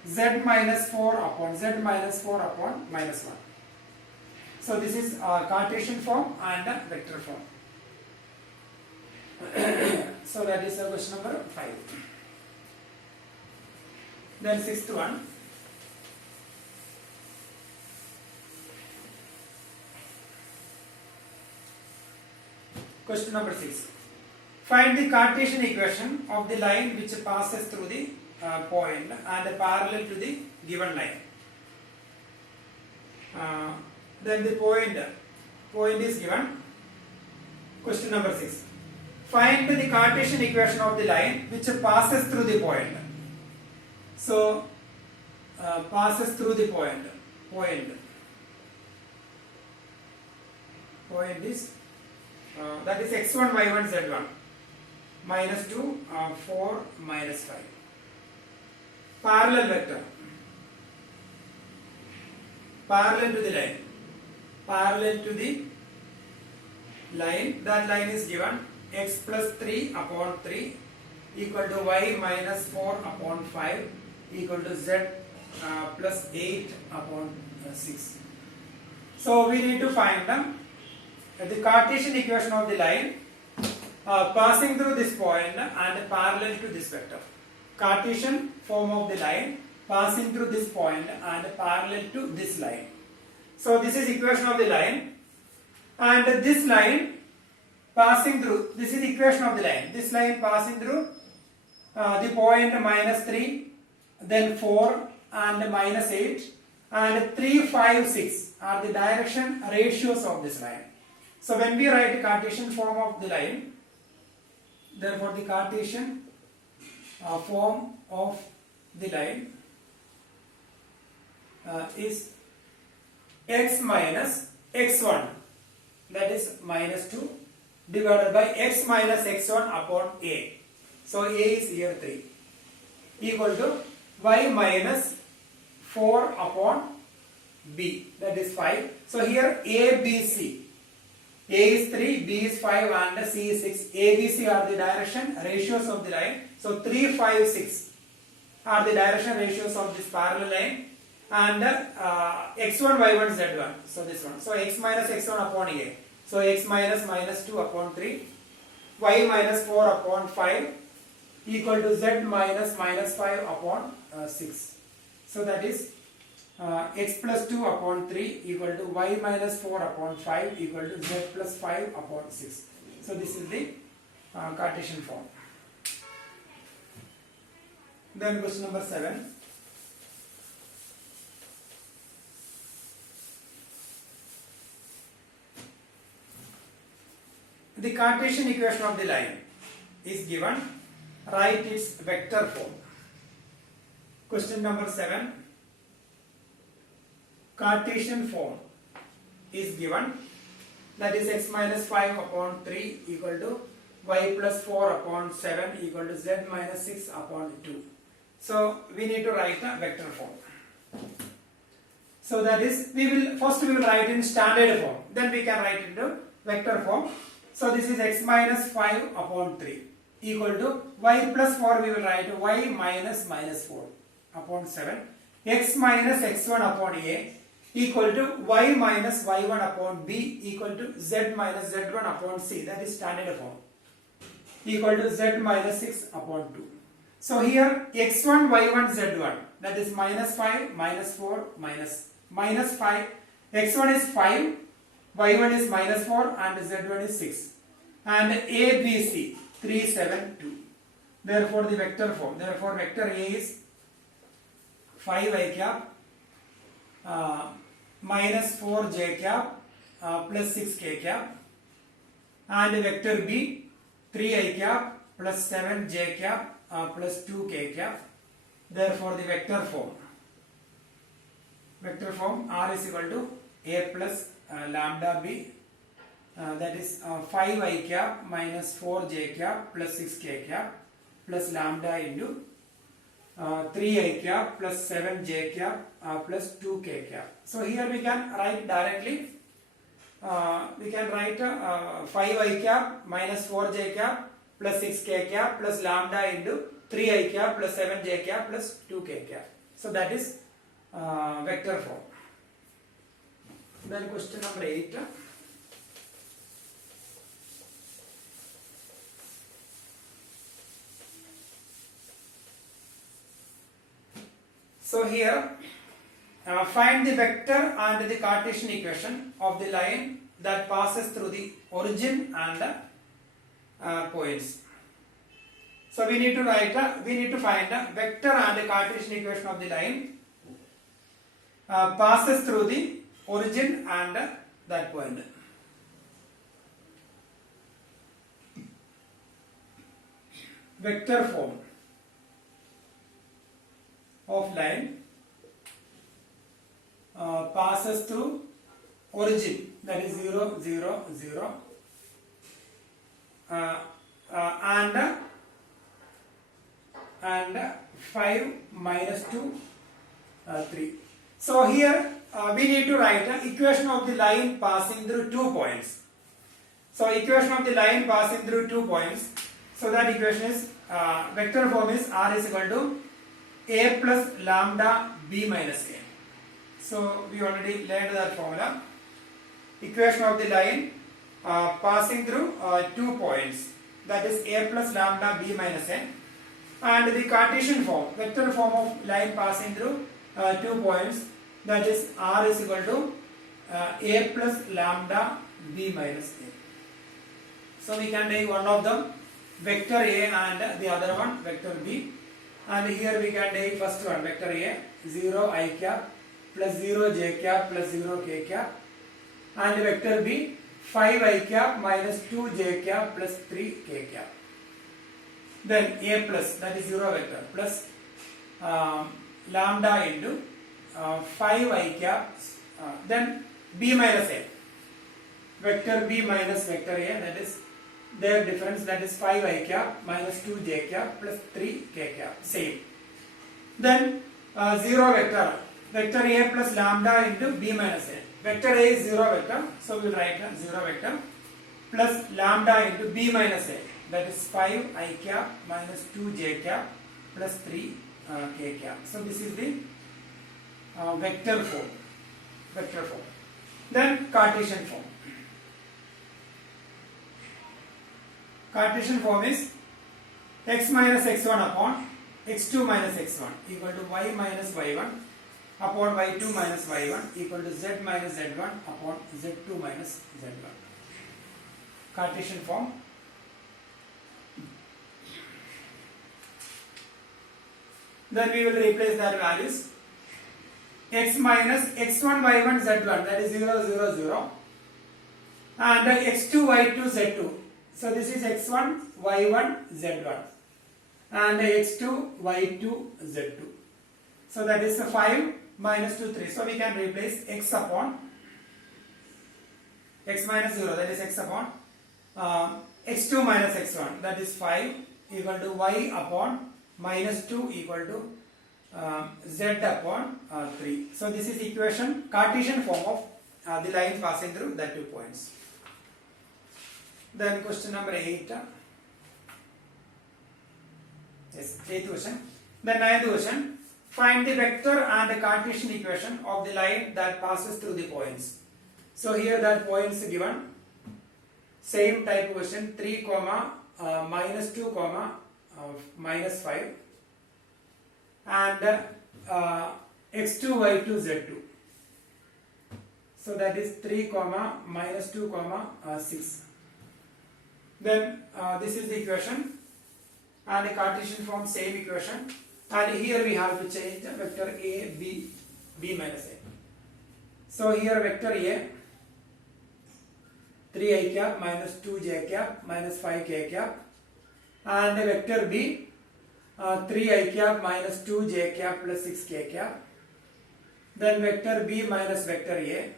z minus 4 upon z minus 4 upon minus 1. So this is Cartesian form and vector form. So that is question number 5. Then sixth one. Question number 6. Find the Cartesian equation of the line which passes through the point and parallel to the given line. Then the point is given. Question number 6. Find the Cartesian equation of the line which passes through the point. So passes through the point. Point is that is x1 y1 z1 minus 2 4 minus 5. Parallel vector parallel to the line, that line is given x plus 3 upon 3 equal to y minus 4 upon 5 equal to z plus 8 upon 6. So we need to find the Cartesian equation of the line passing through this point and parallel to this vector. Cartesian form of the line passing through this point and parallel to this line. So this is equation of the line, and this line passing through, this is equation of the line. This line passing through the point minus 3, then 4 and minus 8, and 3, 5, 6 are the direction ratios of this line. So when we write the Cartesian form of the line, therefore the Cartesian form of the line is x minus x1, that is minus 2, divided by x minus x1 upon a. So a is here 3, equal to y minus 4 upon b, that is 5. So here a, b, c. A is 3, B is 5 and C is 6. A, B, C are the direction ratios of the line. So 3, 5, 6 are the direction ratios of this parallel line, and x1, y1, z1. So this one. So x minus x1 upon A. So x minus minus 2 upon 3. Y minus 4 upon 5 equal to z minus minus 5 upon 6. So that is x plus 2 upon 3 equal to y minus 4 upon 5 equal to z plus 5 upon 6. So this is the Cartesian form. Then question number 7. The Cartesian equation of the line is given. Write its vector form. Question number 7. Cartesian form is given, that is x minus 5 upon 3 equal to y plus 4 upon 7 equal to z minus 6 upon 2. So we need to write a vector form. So that is, we will write in standard form, then we can write it into vector form. So this is x minus 5 upon 3 equal to y plus 4, we will write y minus minus 4 upon 7, x minus x1 upon a equal to y minus y1 upon b equal to z minus z1 upon c, that is standard form, equal to z minus 6 upon 2. So here x1 y1 z1, that is minus 5 minus 4 minus 5, x1 is 5, y1 is minus 4 and z1 is 6, and a b c 3 7 2. Therefore the vector form, therefore vector a is 5 I cap minus 4 j cap plus 6 k cap and vector B 3i cap plus 7j cap plus 2k cap. Therefore, the vector form R is equal to A plus lambda B, that is 5i cap minus 4j cap plus 6k cap plus lambda into 3i cap plus 7j cap plus 2k cap. So here we can write directly. We can write 5i cap minus 4j cap plus 6k cap plus lambda into 3i cap plus 7j cap plus 2k cap. So that is vector form. Then question number 8. So here find the vector and the Cartesian equation of the line that passes through the origin and points. So we need to find a vector and the Cartesian equation of the line passes through the origin and that point. Vector form of line passes through origin, that is 0, 0, 0, and 5 minus 2, 3. So here we need to write an equation of the line passing through 2 points. So equation of the line passing through 2 points. So that equation is vector form is R is equal to A plus lambda B minus A. So we already learned that formula. Equation of the line passing through 2 points, that is A plus lambda B minus A, and the Cartesian form, vector form of line passing through 2 points, that is R is equal to A plus lambda B minus A. So we can take one of them vector A and the other one vector B, and here we can take first one vector A 0 I cap plus 0 j cap plus 0 k cap, and vector B 5 I cap minus 2 j cap plus 3 k cap. Then A plus, that is 0 vector, plus lambda into 5 I cap, then B minus A, vector B minus vector A, that is their difference, that is 5 I cap minus 2 j cap plus 3 k cap, same. Then 0 vector, vector A plus lambda into B minus A. Vector A is 0 vector, so we will write 0 vector plus lambda into B minus A, that is 5 I cap minus 2 j cap plus 3 k cap. So this is the vector form. Then Cartesian form. Cartesian form is x minus x1 upon x2 minus x1 equal to y minus y1 upon y2 minus y1 equal to z minus z1 upon z2 minus z1. Cartesian form. Then we will replace their values. X minus x1 y1 z1, that is 0 0 0, and x2 y2 z2. So this is x1 y1 z1 and x2 y2 z2. So that is 5 minus 2 3. So we can replace x upon x minus 0, that is x upon x2 minus x1, that is 5 equal to y upon minus 2 equal to z upon 3. So this is equation, Cartesian form of the line passing through the 2 points. Then question number 8. Yes, 8th question. Then 9th question. Find the vector and the Cartesian equation of the line that passes through the points. So here that points given. Same type of question, 3 comma minus 2 comma minus 5 and x2 y2 z2. So that is 3 comma minus 2 comma 6. Then this is the equation and the Cartesian form, same equation, and here we have to change the vector A, B, B minus A. So here vector A 3 I cap minus 2 j cap minus 5 k cap, and vector B 3 I cap minus 2 j cap plus 6 k cap. Then vector B minus vector A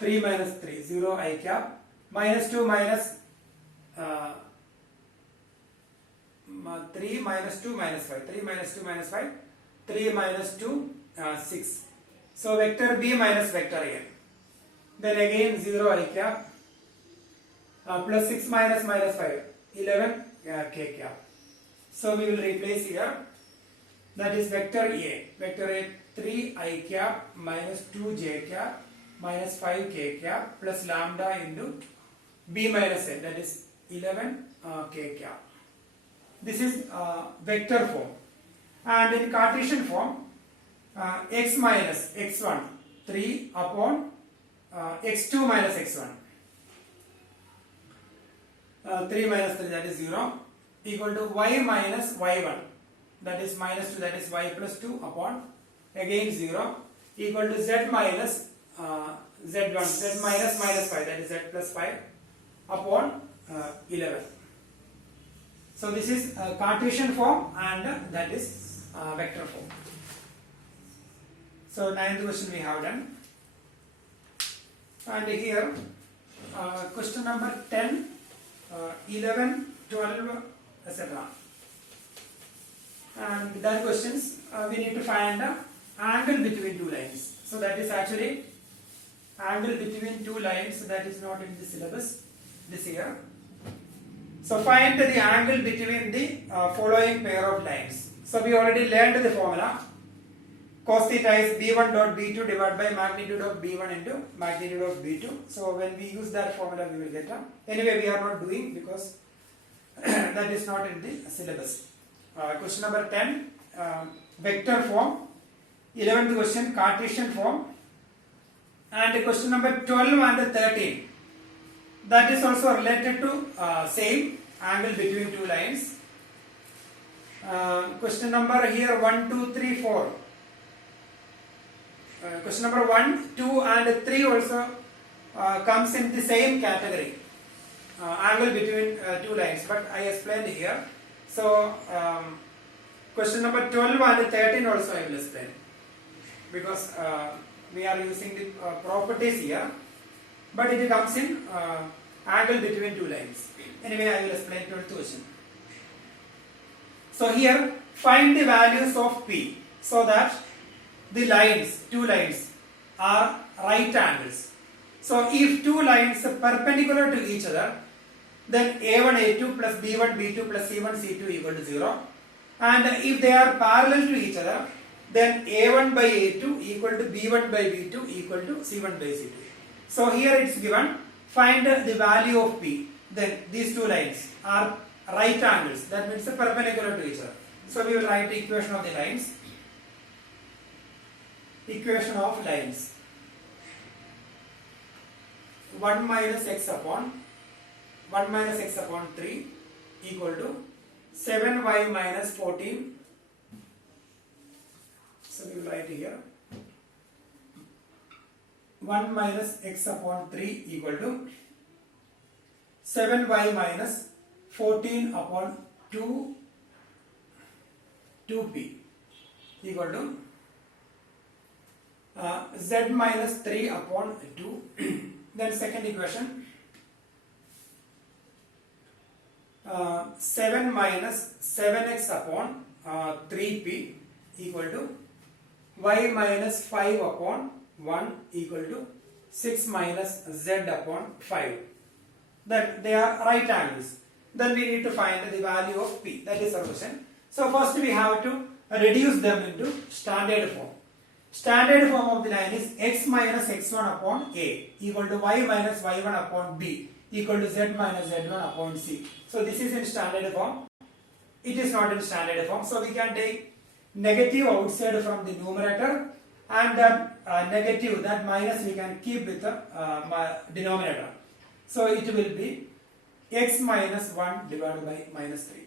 3 minus 3 0 I cap minus 2 minus 3 minus 2 minus 5 3 minus 2 minus 5 3 minus 2 6. So vector B minus vector A. Then again 0 I cap plus 6 minus minus 5 11 k cap. So we will replace here. That is vector A. Vector A 3 I cap minus 2 j cap minus 5 k cap plus lambda into B minus A. That is 11 k cap. This is vector form. And in Cartesian form, x minus x1 3 upon x2 minus x1 3 minus 3, that is 0, equal to y minus y1, that is minus 2, that is y plus 2 upon again 0, equal to z minus z1, z minus minus 5, that is z plus 5 upon 11. So this is Cartesian form, and that is vector form. So 9th question we have done. And here question number 10, 11, 12, etc. And with that questions we need to find the angle between two lines. So that is actually angle between two lines, that is not in the syllabus this year. So find the angle between the following pair of lines. So we already learned the formula. Cos theta is b1 dot b2 divided by magnitude of b1 into magnitude of b2. So when we use that formula, we will get a. Anyway, we are not doing because that is not in the syllabus. Question number 10, vector form. 11th question, Cartesian form. And question number 12 and 13. That is also related to same angle between two lines. Question number here 1, 2, 3, 4. Question number 1, 2 and 3 also comes in the same category, angle between two lines, but I explained here. So question number 12 and 13 also I will explain, because we are using the properties here, but it comes in angle between two lines. Anyway, I will explain 12th question. So here find the values of P so that the lines, two lines, are right angles. So if two lines are perpendicular to each other, then A1 A2 plus B1 B2 plus C1 C2 equal to 0. And if they are parallel to each other, then A1 by A2 equal to B1 by B2 equal to C1 by C2. So here it's given, find the value of P. Then these two lines are right angles, that means perpendicular to each other. So we will write the equation of the lines. Equation of lines. 1 minus x upon 3 equal to 7y minus 14. So we will write here 1 minus x upon 3 equal to 7y minus 14 upon 2p equal to z minus 3 upon 2. Then second equation, 7 minus 7x upon 3p equal to y minus 5 upon 1 equal to 6 minus z upon 5. That they are right angles. Then we need to find the value of p. That is our question. So first we have to reduce them into standard form. Standard form of the line is x minus x1 upon a equal to y minus y1 upon b equal to z minus z1 upon c. So this is in standard form. It is not in standard form. So we can take negative outside from the numerator, and that negative, that minus, we can keep with the denominator. So it will be x minus 1 divided by minus 3.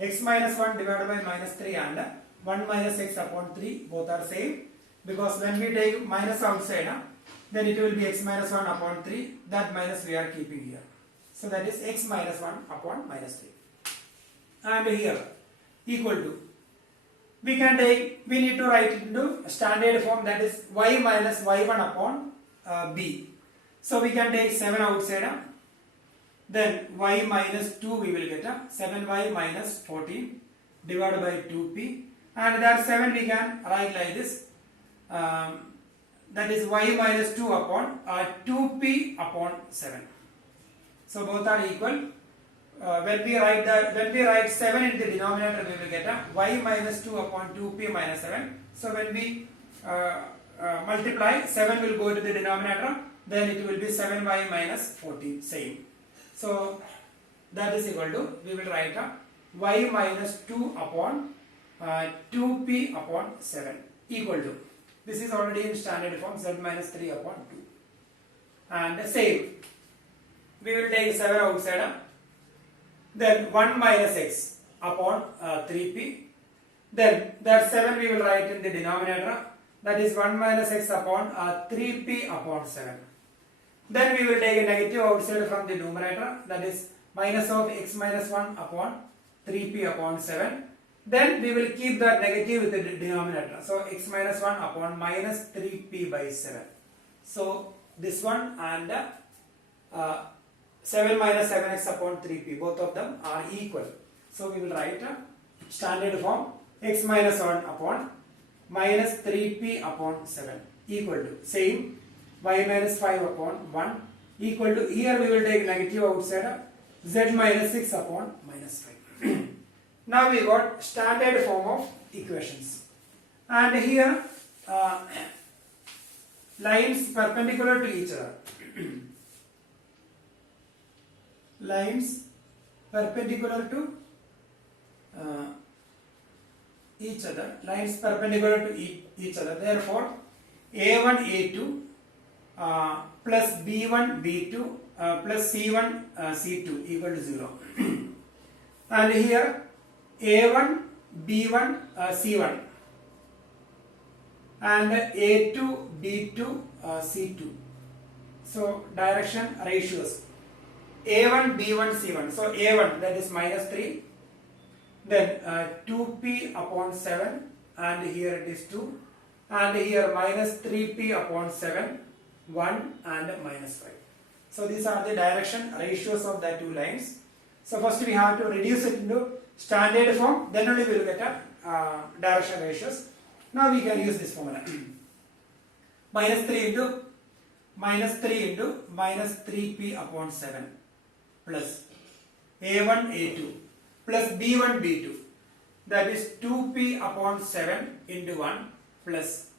X minus 1 divided by minus 3 and 1 minus x upon 3 both are same, because when we take minus outside, then it will be x minus 1 upon 3. That minus we are keeping here. So that is x minus 1 upon minus 3. And here equal to, we need to write it into standard form, that is y minus y1 upon b. So we can take 7 outside, then y minus 2 we will get 7y minus 14 divided by 2p, and that 7 we can write like this, that is y minus 2 upon 2p upon 7. So both are equal. When we write 7 in the denominator, we will get y minus 2 upon 2p minus 7. So when we multiply, 7 will go to the denominator, then it will be 7y minus 14, same. So that is equal to, we will write y minus 2 upon 2p upon 7 equal to, this is already in standard form, z minus 3 upon 2. And same, we will take 7 outside, then 1 minus x upon 3p, then that 7 we will write in the denominator, that is 1 minus x upon 3p upon 7. Then we will take a negative outside from the numerator, that is minus of x minus 1 upon 3p upon 7. Then we will keep that negative with the denominator, so x minus 1 upon minus 3p by 7. So this one and 7 minus 7x upon 3p, both of them are equal. So we will write standard form, x minus 1 upon minus 3p upon 7 equal to, same, y minus 5 upon 1 equal to, here we will take negative outside, z minus 6 upon minus 5. Now we got standard form of equations, and here lines perpendicular to each other. Lines perpendicular to each other, lines perpendicular to each other. Therefore, a1 a2 plus b1 b2 plus c1 c2 equal to 0. And here a1 b1 c1 and a2 b2 c2. So direction ratios, a1 b1 c1, so a1, that is minus 3, then 2p upon 7, and here it is 2, and here minus 3p upon 7, 1 and minus 5. So these are the direction ratios of the two lines. So first we have to reduce it into standard form, then only we will get direction ratios. Now we can use this formula. minus 3 into minus 3p upon 7 plus a1 a2 plus b1 b2, that is 2p upon 7 into 1 plus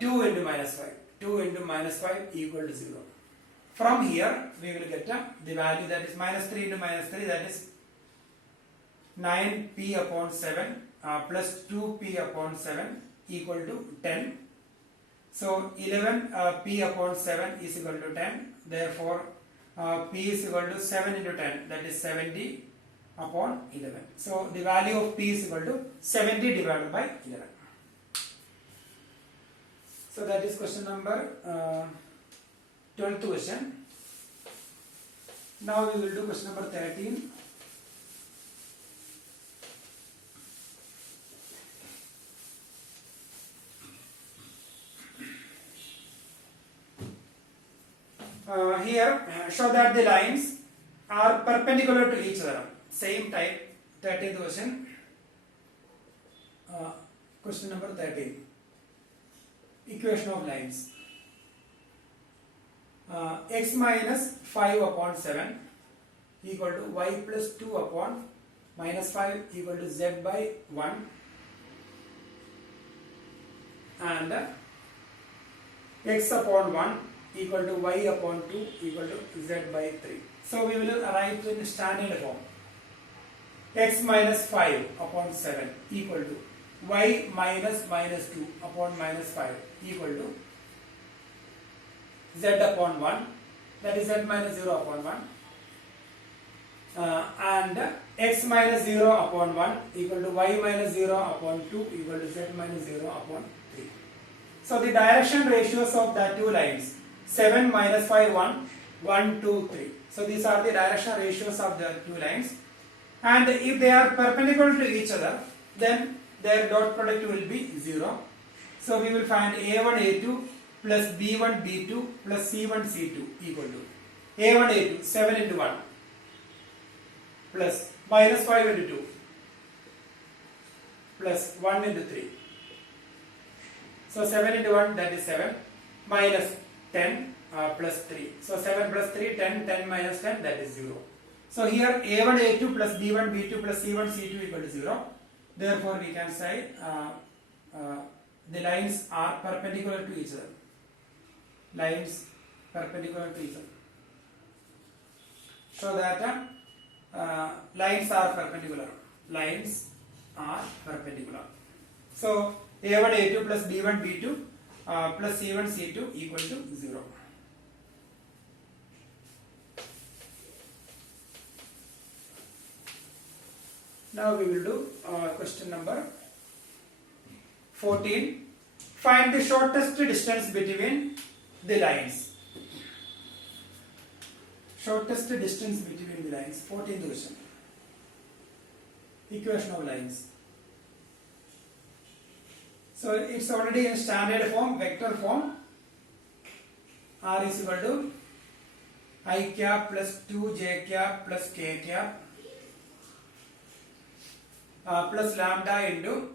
2 into minus 5. 2 into minus 5 equal to 0. From here we will get the value, that is minus 3 into minus 3, that is 9p upon 7 plus 2p upon 7 equal to 10. So 11p upon 7 is equal to 10. Therefore p is equal to 7 into 10, that is 70 upon 11. So the value of p is equal to 70 divided by 11. So that is question number 12th question. Now we will do question number 13. Here show that the lines are perpendicular to each other. Same type, 13th question. Question number 13. Equation of lines. X minus 5 upon 7 equal to y plus 2 upon minus 5 equal to z by 1, and x upon 1 equal to y upon 2 equal to z by 3. So we will write in standard form. X minus 5 upon 7 equal to y minus 2 upon minus 5 equal to z upon 1, that is z minus 0 upon 1, and x minus 0 upon 1 equal to y minus 0 upon 2 equal to z minus 0 upon 3. So the direction ratios of the two lines 7 minus 5 1 1 2 3. So these are the direction ratios of the two lines, and if they are perpendicular to each other, then their dot product will be 0. So we will find a1 a2 plus b1 b2 plus c1 c2 equal to a1 a2 7 into 1 plus minus 5 into 2 plus 1 into 3. So 7 into 1, that is 7, minus 10 plus 3. So 7 plus 3, 10, 10 minus 10, that is 0. So here a1 a2 plus b1 b2 plus c1 c2 equal to 0. Therefore we can say the lines are perpendicular to each other. Lines perpendicular to each other. So that lines are perpendicular. Lines are perpendicular. So a1 a2 plus b1 b2 plus c1 c2 equal to 0. Now we will do question number 14. Find the shortest distance between the lines. Shortest distance between the lines. 14th question. Equation of lines. So it's already in standard form, vector form. R is equal to I cap plus 2j cap plus k cap plus lambda into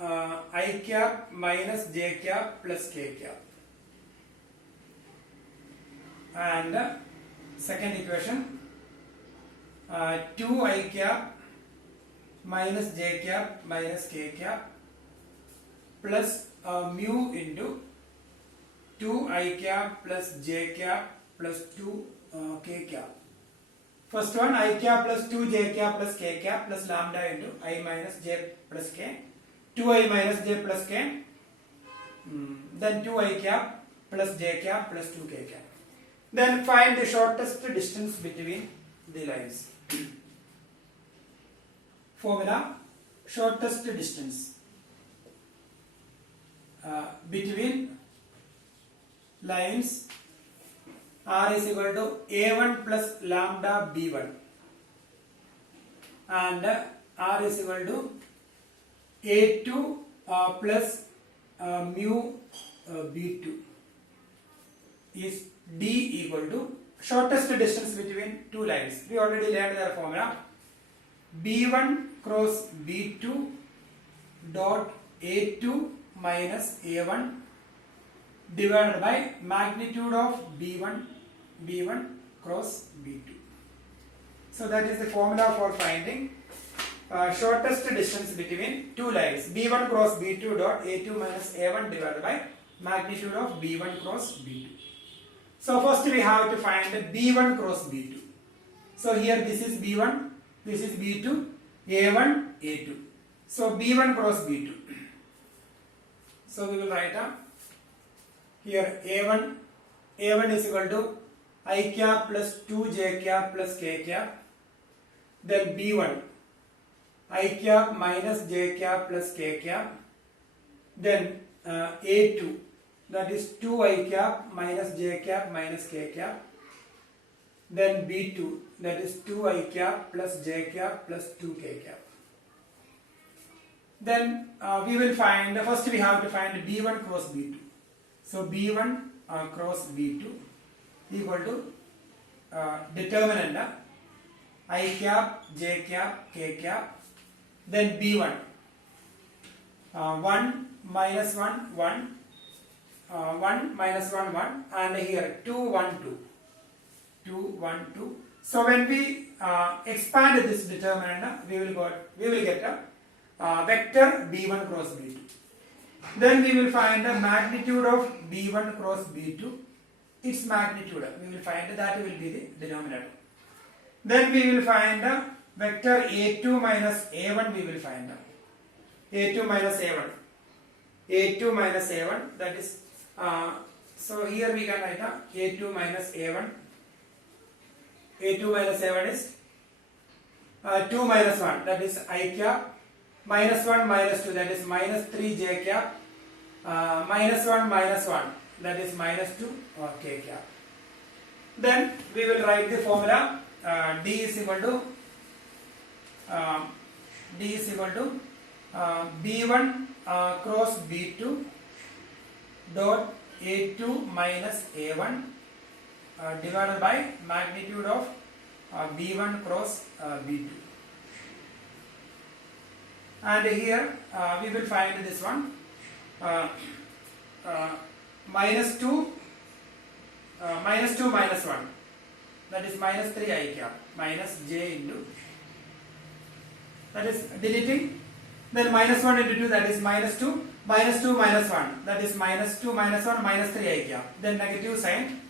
I cap minus j cap plus k cap. And second equation 2I cap minus j cap minus k cap plus mu into 2I cap plus j cap plus 2 k cap. First one I cap plus 2j cap plus k cap plus lambda into I minus j plus k, 2I minus j plus k, then 2I cap plus j cap plus 2k cap. Then find the shortest distance between the lines. Formula: shortest distance between lines R is equal to A1 plus lambda B1 and R is equal to A2 plus mu B2 is D equal to shortest distance between two lines. We already learned the formula. B1 cross B2 dot A2 minus A1 divided by magnitude of B1 cross B2. So that is the formula for finding shortest distance between two lines. B1 cross B2 dot A2 minus A1 divided by magnitude of B1 cross B2. So first we have to find B1 cross B2. So here this is B1, this is B2, A1, A2. So B1 cross B2. So we will write here A1 is equal to I cap plus 2j cap plus k cap. Then B1 I cap minus j cap plus k cap. Then A2, that is 2I cap minus j cap minus k cap. Then B2, that is 2I cap plus j cap plus 2k cap. Then we will find, first we have to find B1 cross B2. So B1 cross B2 equal to determinant I cap, j cap, k cap. Then B1 1 minus 1 1 1 minus 1 1 and here 2 1 2 2 1 2. So when we expand this determinant, we will get a vector B1 cross B2. Then we will find the magnitude of B1 cross B2. Its magnitude we will find that will be the denominator. Then we will find the vector A2 minus A1. We will find A2 minus A1. A2 minus A1, that is so here we can write A2 minus A1. A2 minus A1 is 2 minus 1, that is I cap, minus 1 minus 2, that is minus 3 j cap minus 1, that is minus 2 k cap. Then we will write the formula D is equal to B1 cross B2 dot A2 minus A1 divided by magnitude of B1 cross B2. And here we will find this one minus 2 minus 1, that is minus 3 I cap minus j into, that is deleting, then minus 1 into 2, that is minus 2 minus 1, that is minus 2 minus 1 minus 3 I cap, then negative sign,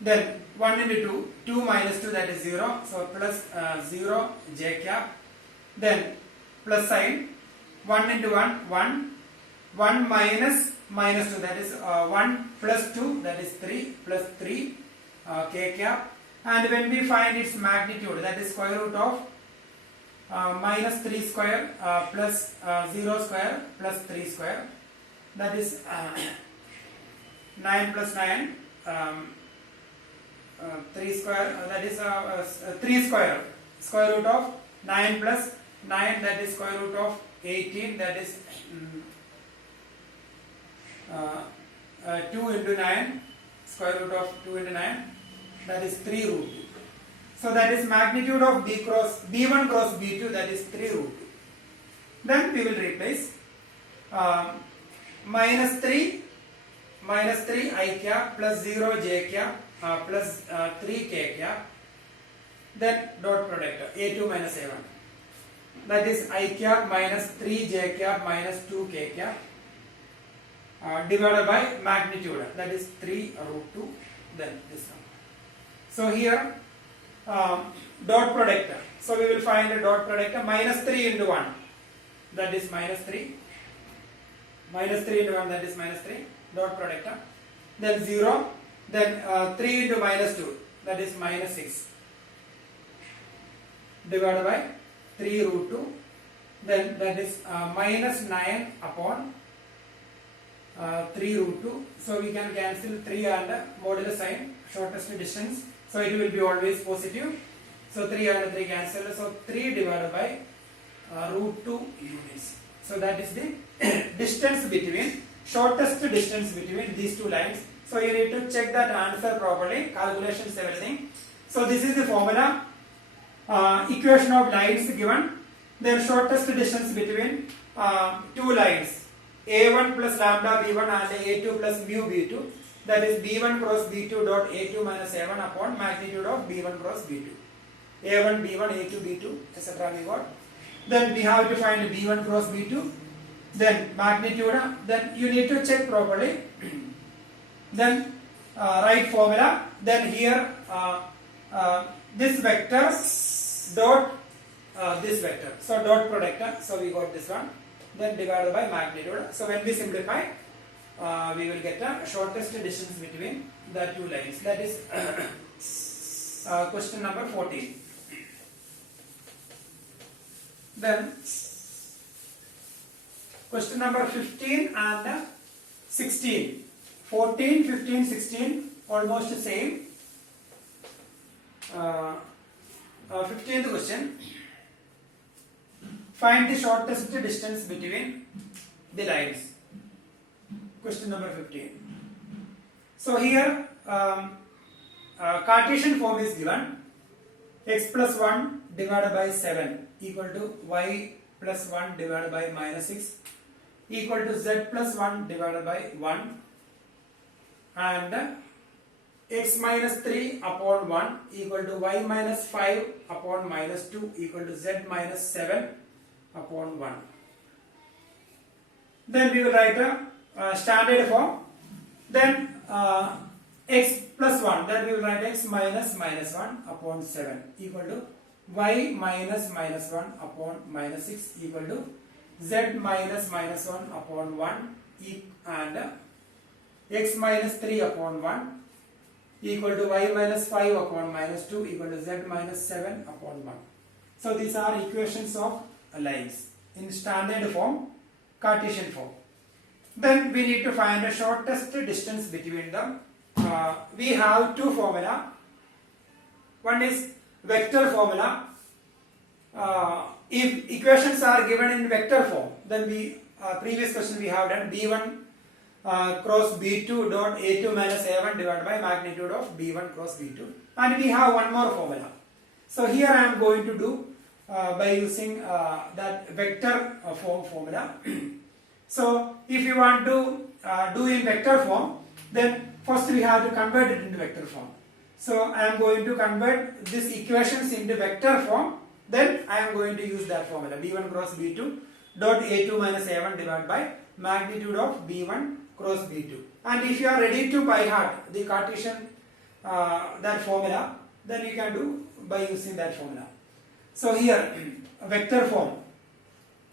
then 1 into 2, 2 minus 2, that is 0, so plus 0 j cap, then plus sign, 1 into 1 minus 2, that is 1 plus 2, that is 3 plus 3 k cap, and when we find its magnitude, that is square root of minus 3 square plus 0 square plus 3 square, that is 9 plus 9 3 square, that is 3 square, square root of 9 plus 9, that is square root of 18, that is 2 into 9, square root of 2 into 9, that is 3 root 2. So that is magnitude of B1 cross B2, that is 3 root 2. Then we will replace minus 3 I cap plus 0 j cap plus 3 k cap, then dot product A2 minus A1, that is I cap minus 3 j cap minus 2 k cap divided by magnitude, that is 3 root 2, then this one. So here dot product, so we will find the dot product minus 3 into 1, that is minus 3 into 1, that is minus 3, dot product, then 0, then 3 into minus 2, that is minus 6, divided by 3 root 2, then that is minus 9 upon 3 root 2, so we can cancel 3 and modulus sign, shortest distance, so it will be always positive, so 3 and 3 cancel, so 3 divided by root 2 units. So that is the distance between, shortest distance between these two lines. So you need to check that answer properly, calculations, everything. So this is the formula, equation of lines given, then shortest distance between two lines, A1 plus lambda B1 and A2 plus mu B2, that is B1 cross B2 dot A2 minus A1 upon magnitude of B1 cross B2. A1, B1, A2, B2, etc. we got. Then we have to find B1 cross B2, then magnitude, then you need to check properly. Then write formula, then here this vector dot this vector, so dot product, so we got this one, then divided by magnitude. So when we simplify, we will get the shortest distance between the two lines, that is question number 14. Then question number 15 and 16, 14, 15, 16 almost the same. 15th question, find the shortest distance between the lines. Question number 15. So here Cartesian form is given, x plus 1 divided by 7 equal to y plus 1 divided by minus 6 equal to z plus 1 divided by 1, and x minus 3 upon 1 equal to y minus 5 upon minus 2 equal to z minus 7 upon 1. Then we will write a standard form, then x plus 1, then we will write x minus minus 1 upon 7 equal to y minus minus 1 upon minus 6 equal to z minus minus 1 upon 1 and x minus 3 upon 1 equal to y minus 5 upon minus 2 equal to z minus 7 upon 1. So these are equations of lines in standard form, Cartesian form. Then we need to find the shortest distance between them. We have two formula. One is vector formula. If equations are given in vector form, then we previous question we have done b1 cross b2 dot a2 minus a1 divided by magnitude of b1 cross b2, and we have one more formula. So here I am going to do by using that vector form formula. So if you want to do in vector form, then first we have to convert it into vector form. So I am going to convert these equations into vector form. Then I am going to use that formula b1 cross b2 dot a2 minus a1 divided by magnitude of b1 cross b2. And if you are ready to by heart the Cartesian that formula, then you can do by using that formula. So here vector form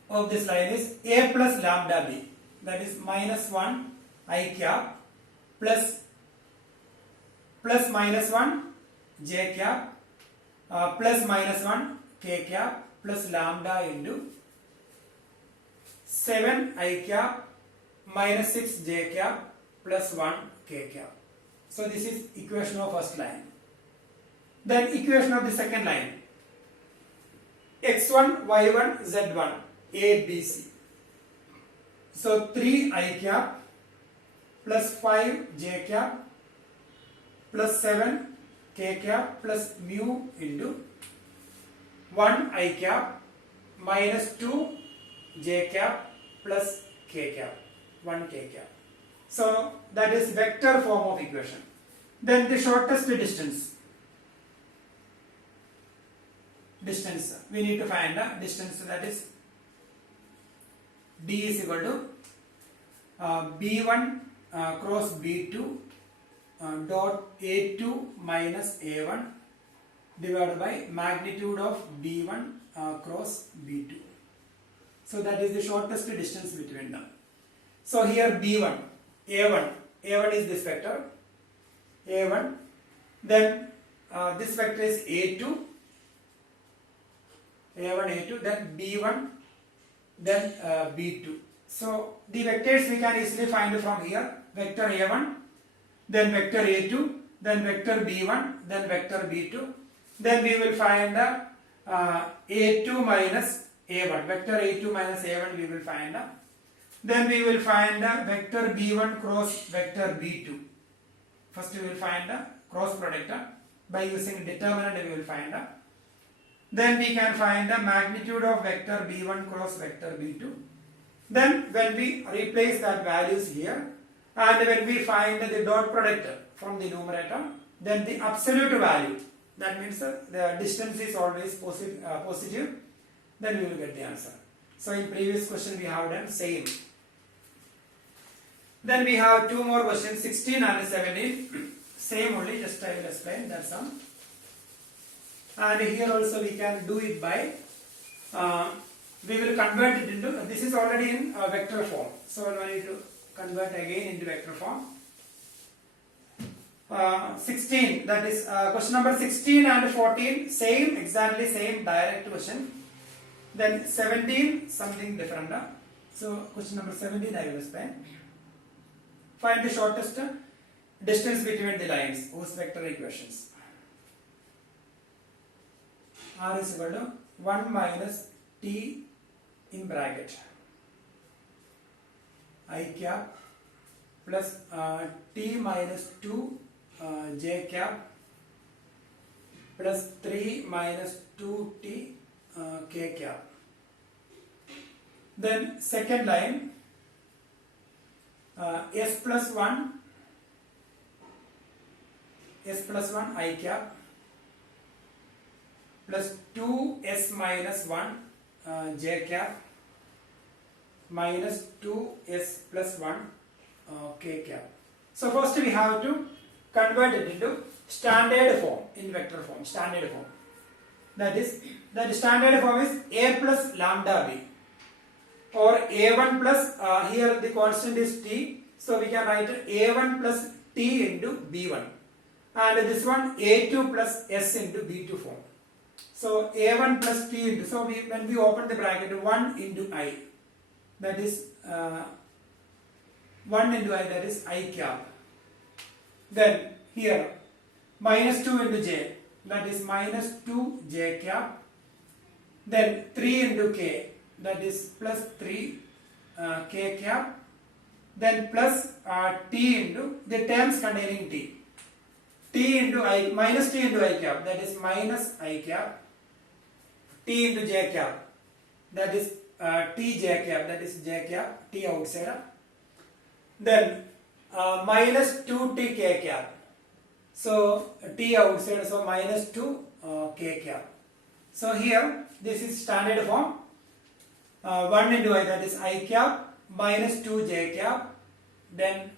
of this line is a plus lambda b, that is minus 1 I cap plus minus 1 j cap plus minus 1 k cap plus lambda into 7 I cap minus 6 j cap plus 1 k cap. So this is equation of first line. Then equation of the second line, x1 y1 z1 a b c. So 3 I cap plus 5 j cap plus 7 k cap plus mu into 1 I cap minus 2 j cap plus k cap, 1 k cap. So that is vector form of equation. Then the shortest distance we need to find the distance, that is d is equal to b1 cross b2 dot a2 minus a1 divided by magnitude of b1 cross b2. So that is the shortest distance between them. So here b1, a1 is this vector, a1, then this vector is a2, a1, a2, then b1, then b2. So the vectors we can easily find from here, vector a1, then vector a2, then vector b1, then vector b2. Then we will find a2 minus a1, vector a2 minus a1 we will find. Then we will find vector b1 cross vector b2. First we will find the cross product by using determinant we will find. Then we can find the magnitude of vector b1 cross vector b2. Then when we replace that values here, and when we find the dot product from the numerator, then the absolute value, that means the distance is always positive, then we will get the answer. So in previous question we have done same. Then we have two more questions, 16 and 17. Same only, just I will explain, that's all. And here also we can do it by, we will convert it into, this is already in vector form. So we need to convert again into vector form. 16, that is question number 16 and 14, same, exactly same direct question. Then 17, something different. So question number 17 I will explain. Find the shortest distance between the lines, whose vector equations. R is equal to 1 minus t in bracket I cap plus t minus 2 j cap plus 3 minus 2t k cap. Then second line, s plus 1 I cap plus 2s minus 1 j cap minus 2s plus 1 k cap. So first we have to convert it into standard form, in vector form, standard form. That is, that standard form is a plus lambda b, or a1 plus, here the constant is t, so we can write a1 plus t into b1, and this one a2 plus s into b2 form. So a1 plus t into, so when we open the bracket, 1 into I, that is 1 into I, that is I cap. Then here minus 2 into j, that is minus 2 j cap. Then 3 into k, that is plus 3 k cap. Then plus t into the terms containing t. T into I, minus t into I cap, that is minus I cap. T into j cap, that is t j cap, that is j cap, t outside. Then minus 2t k cap. So t outside, so minus 2 k cap. So here this is standard form. 1 into I, that is I cap, minus 2 j cap, then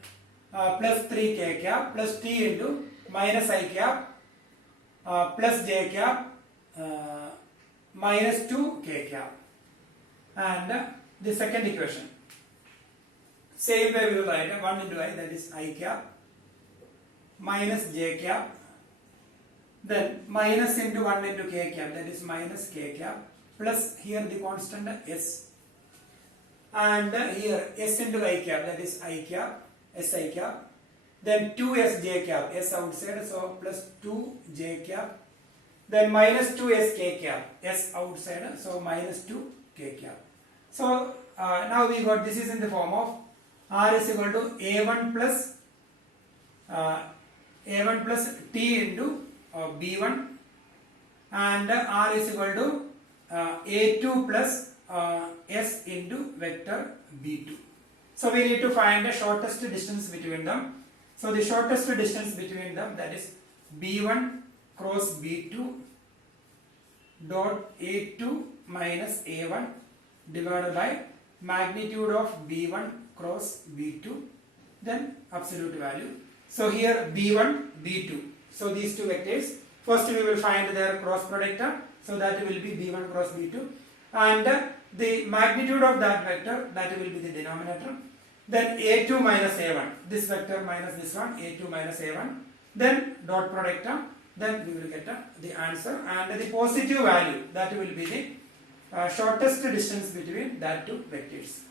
plus 3 k cap, plus t into minus I cap, plus j cap, minus 2 k cap. And the second equation, same way we will write 1 into I, that is I cap, minus j cap, then minus into 1 into k cap, that is minus k cap, plus here the constant s, and here s into I cap, that is I cap, s I cap, then 2s j cap, s outside, so plus 2 j cap, then minus 2s k cap, s outside, so minus 2 k cap. So now we got, this is in the form of r is equal to a1 plus t into b1, and r is equal to a2 plus s into vector b2. So we need to find the shortest distance between them. So the shortest distance between them, that is b1 cross b2 dot a2 minus a1 divided by magnitude of b1 cross b2, then absolute value. So here b1, b2. So these two vectors, first we will find their cross product, so that will be b1 cross b2, and the magnitude of that vector, that will be the denominator. Then a2 minus a1, this vector minus this one, a2 minus a1, then dot product, then we will get the answer, and the positive value, that will be the shortest distance between that two vectors.